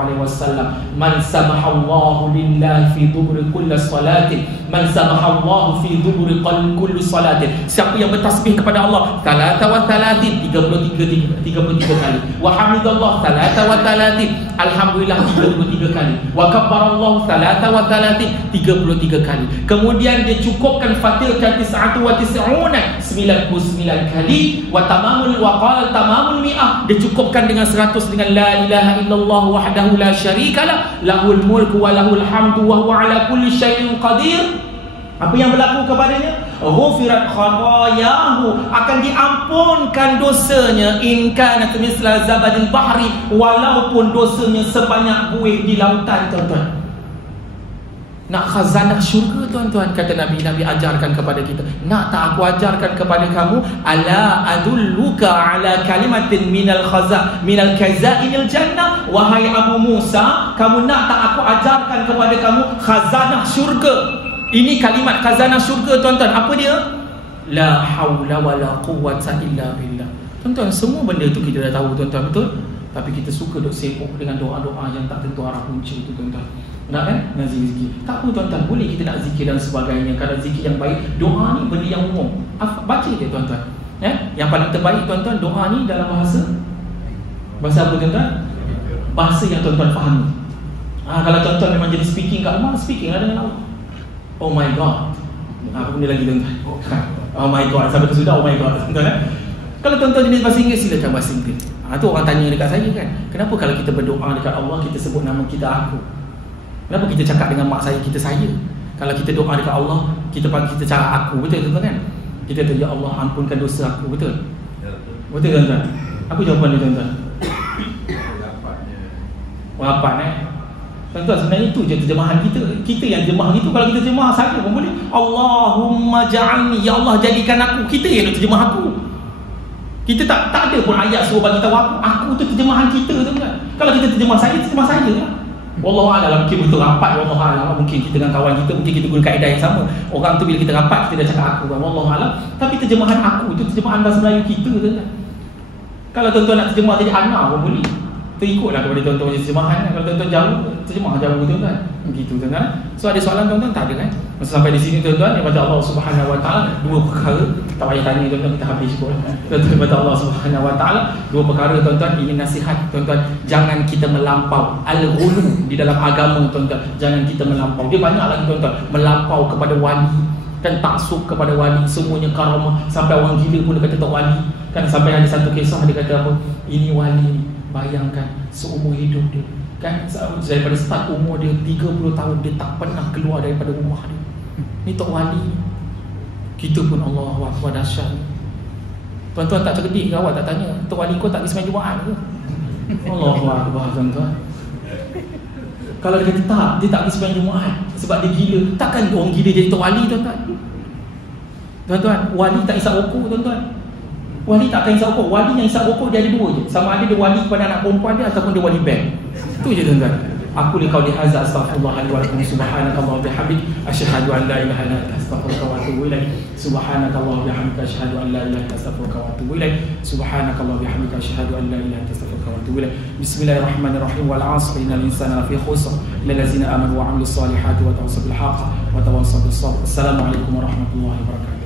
man samahallahu lillahi fi duburi kulli salatin, man samahallahu fi duburi kulli salatin. Siapa yang bertasbih kepada Allah talata wa talatin, 33 kali, wa hamidallah talata wa talatin, alhamdulillah 33 kali, wa kabbarallahu talata wa talatin, 33 kali. Kemudian dia cukupkan Fatihah 99 kali, wa tamamul wa qala tamamul mi'ah, dia cukupkan dengan 100 dengan la ilaha illallah wahdahu la syarikalah, lahul mulku wa lahul hamdu wa huwa ala kulli syai'in qadir. Apa yang berlaku kepadanya? Ghufirat khatayahu, akan diampunkan dosanya, in kanat misla zabadil bahri, walaupun dosanya sebanyak buih di lautan tuan-tuan. Nak khazanah syurga tuan-tuan, kata Nabi ajarkan kepada kita. Nak tak aku ajarkan kepada kamu, ala adulluka ala kalimatin minal kazainil jannah. Wahai Abu Musa, kamu nak tak aku ajarkan kepada kamu khazanah syurga? Ini kalimat khazanah syurga tuan-tuan. Apa dia? La haula wala quwwata illa billah. Tuan-tuan, semua benda tu kita dah tahu tuan-tuan, betul? Tapi kita suka duk sibuk dengan doa-doa yang tak tentu arah punca tu tuan-tuan. Nak kan? Nak zikir. Tak apa tuan-tuan, boleh kita nak zikir dan sebagainya. Kalau zikir yang baik, doa ni benda yang umum. Baca dia tuan-tuan. Yang paling terbaik tuan-tuan, doa ni dalam bahasa apa tuan-tuan? Bahasa yang tuan-tuan fahami. Kalau tuan-tuan memang jadi speaking kat rumah, speaking lah dengan Allah. Oh my God. Apa benda lagi tuan-tuan? Oh my God. Sampai ke sudah oh my God tuan-tuan. Kalau tuan-tuan jenis bahasa Inggeris, silakan bahasa Inggeris. Tu orang tanya dekat saya kan, kenapa kalau kita berdoa dekat Allah, kita sebut nama kita aku? Kenapa kita cakap dengan mak saya, kita saya? Kalau kita doa dekat Allah, kita cakap aku, betul tuan-tuan kan? Kita kata, ya Allah ampunkan dosa aku, betul? Betul tuan-tuan? Apa jawapan dia tuan-tuan? Wapan tuan-tuan, sebenarnya itu je terjemahan kita. Kita yang terjemah gitu. Kalau kita terjemah saya pun boleh, Allahumma ja'alni, ya Allah jadikan aku. Kita yang nak terjemah aku. Kita tak ada pun ayat suruh bagi tahu aku. Aku tu terjemahan kita tu kan. Kalau kita terjemah saya lah. Wallahualam, mungkin betul rapat, wallahualam, mungkin kita dengan kawan kita, mungkin kita guna kaedah yang sama. Orang tu bila kita rapat, kita dah cakap aku kan, wallahualam. Tapi terjemahan aku tu terjemahan bahasa Melayu kita tu kan. Kalau tuan-tuan nak terjemah jadi ana pun boleh. Terikutlah kepada tuan-tuan punya terjemahan kan. Kalau tuan-tuan jauh, terjemah jauh tuan-tuan. Begitu tuan-tuan. So ada soalan tuan-tuan? Tak ada kan? Masa sampai di sini tuan-tuan, yang baca Allah Subhanahu Wa Taala, dua perkara. Tak payah tanya tuan-tuan, kita habis pun. Tuan-tuan baca Allah Subhanahu Wa Taala, dua perkara tuan-tuan. Ini nasihat tuan-tuan, jangan kita melampau al-ghulu di dalam agama tuan-tuan. Jangan kita melampau. Dia banyak lagi tuan-tuan, melampau kepada wali dan taksub kepada wali, semuanya karamah. Sampai orang gila pun dia kata tak wali. Kan sampai ada satu kisah dia kata apa? Ini wali, bayangkan seumur hidup dia Kan daripada start umur dia 30 tahun dia tak pernah keluar daripada rumah dia. Ni tok wali. Kita pun Allahu Akbar, dahsyat. Tuan-tuan tak cerdik ke awak tak tanya, tok wali kau tak pergi sembahyang Jumaat ke? Allahu Akbar tuan-tuan. Kalau dia kata tak, dia tak pergi sembahyang Jumaat sebab dia gila. Takkan orang gila jadi tok wali tuan-tuan? Tuan-tuan, wali tak isap rokok tuan-tuan. Wali tak akan isap rokok. Wali yang isap rokok dia ada dua je. Sama ada dia wali kepada anak perempuan dia ataupun dia wali bank. Itu je tuan-tuan. Aku li qauli hadza astaghfirullah li wa lakum subhanakallah wa bihamdik asyhadu an la ilaha illa anta astaghfiruka wa atubu ilaik. Subhanakallah wa bihamdika asyhadu an la ilaha illa anta astaghfiruka wa atubu ilaik. Subhanakallah wa bihamdika asyhadu an la ilaha illa anta astaghfiruka wa atubu ilaik. Bismillahirrahmanirrahim. Wal 'asri innal insana lafi khusr illa allazina amanu wa 'amilus solihati wa tawassaw bil haqq wa tawassaw bis sabr. Assalamualaikum warahmatullahi wabarakatuh.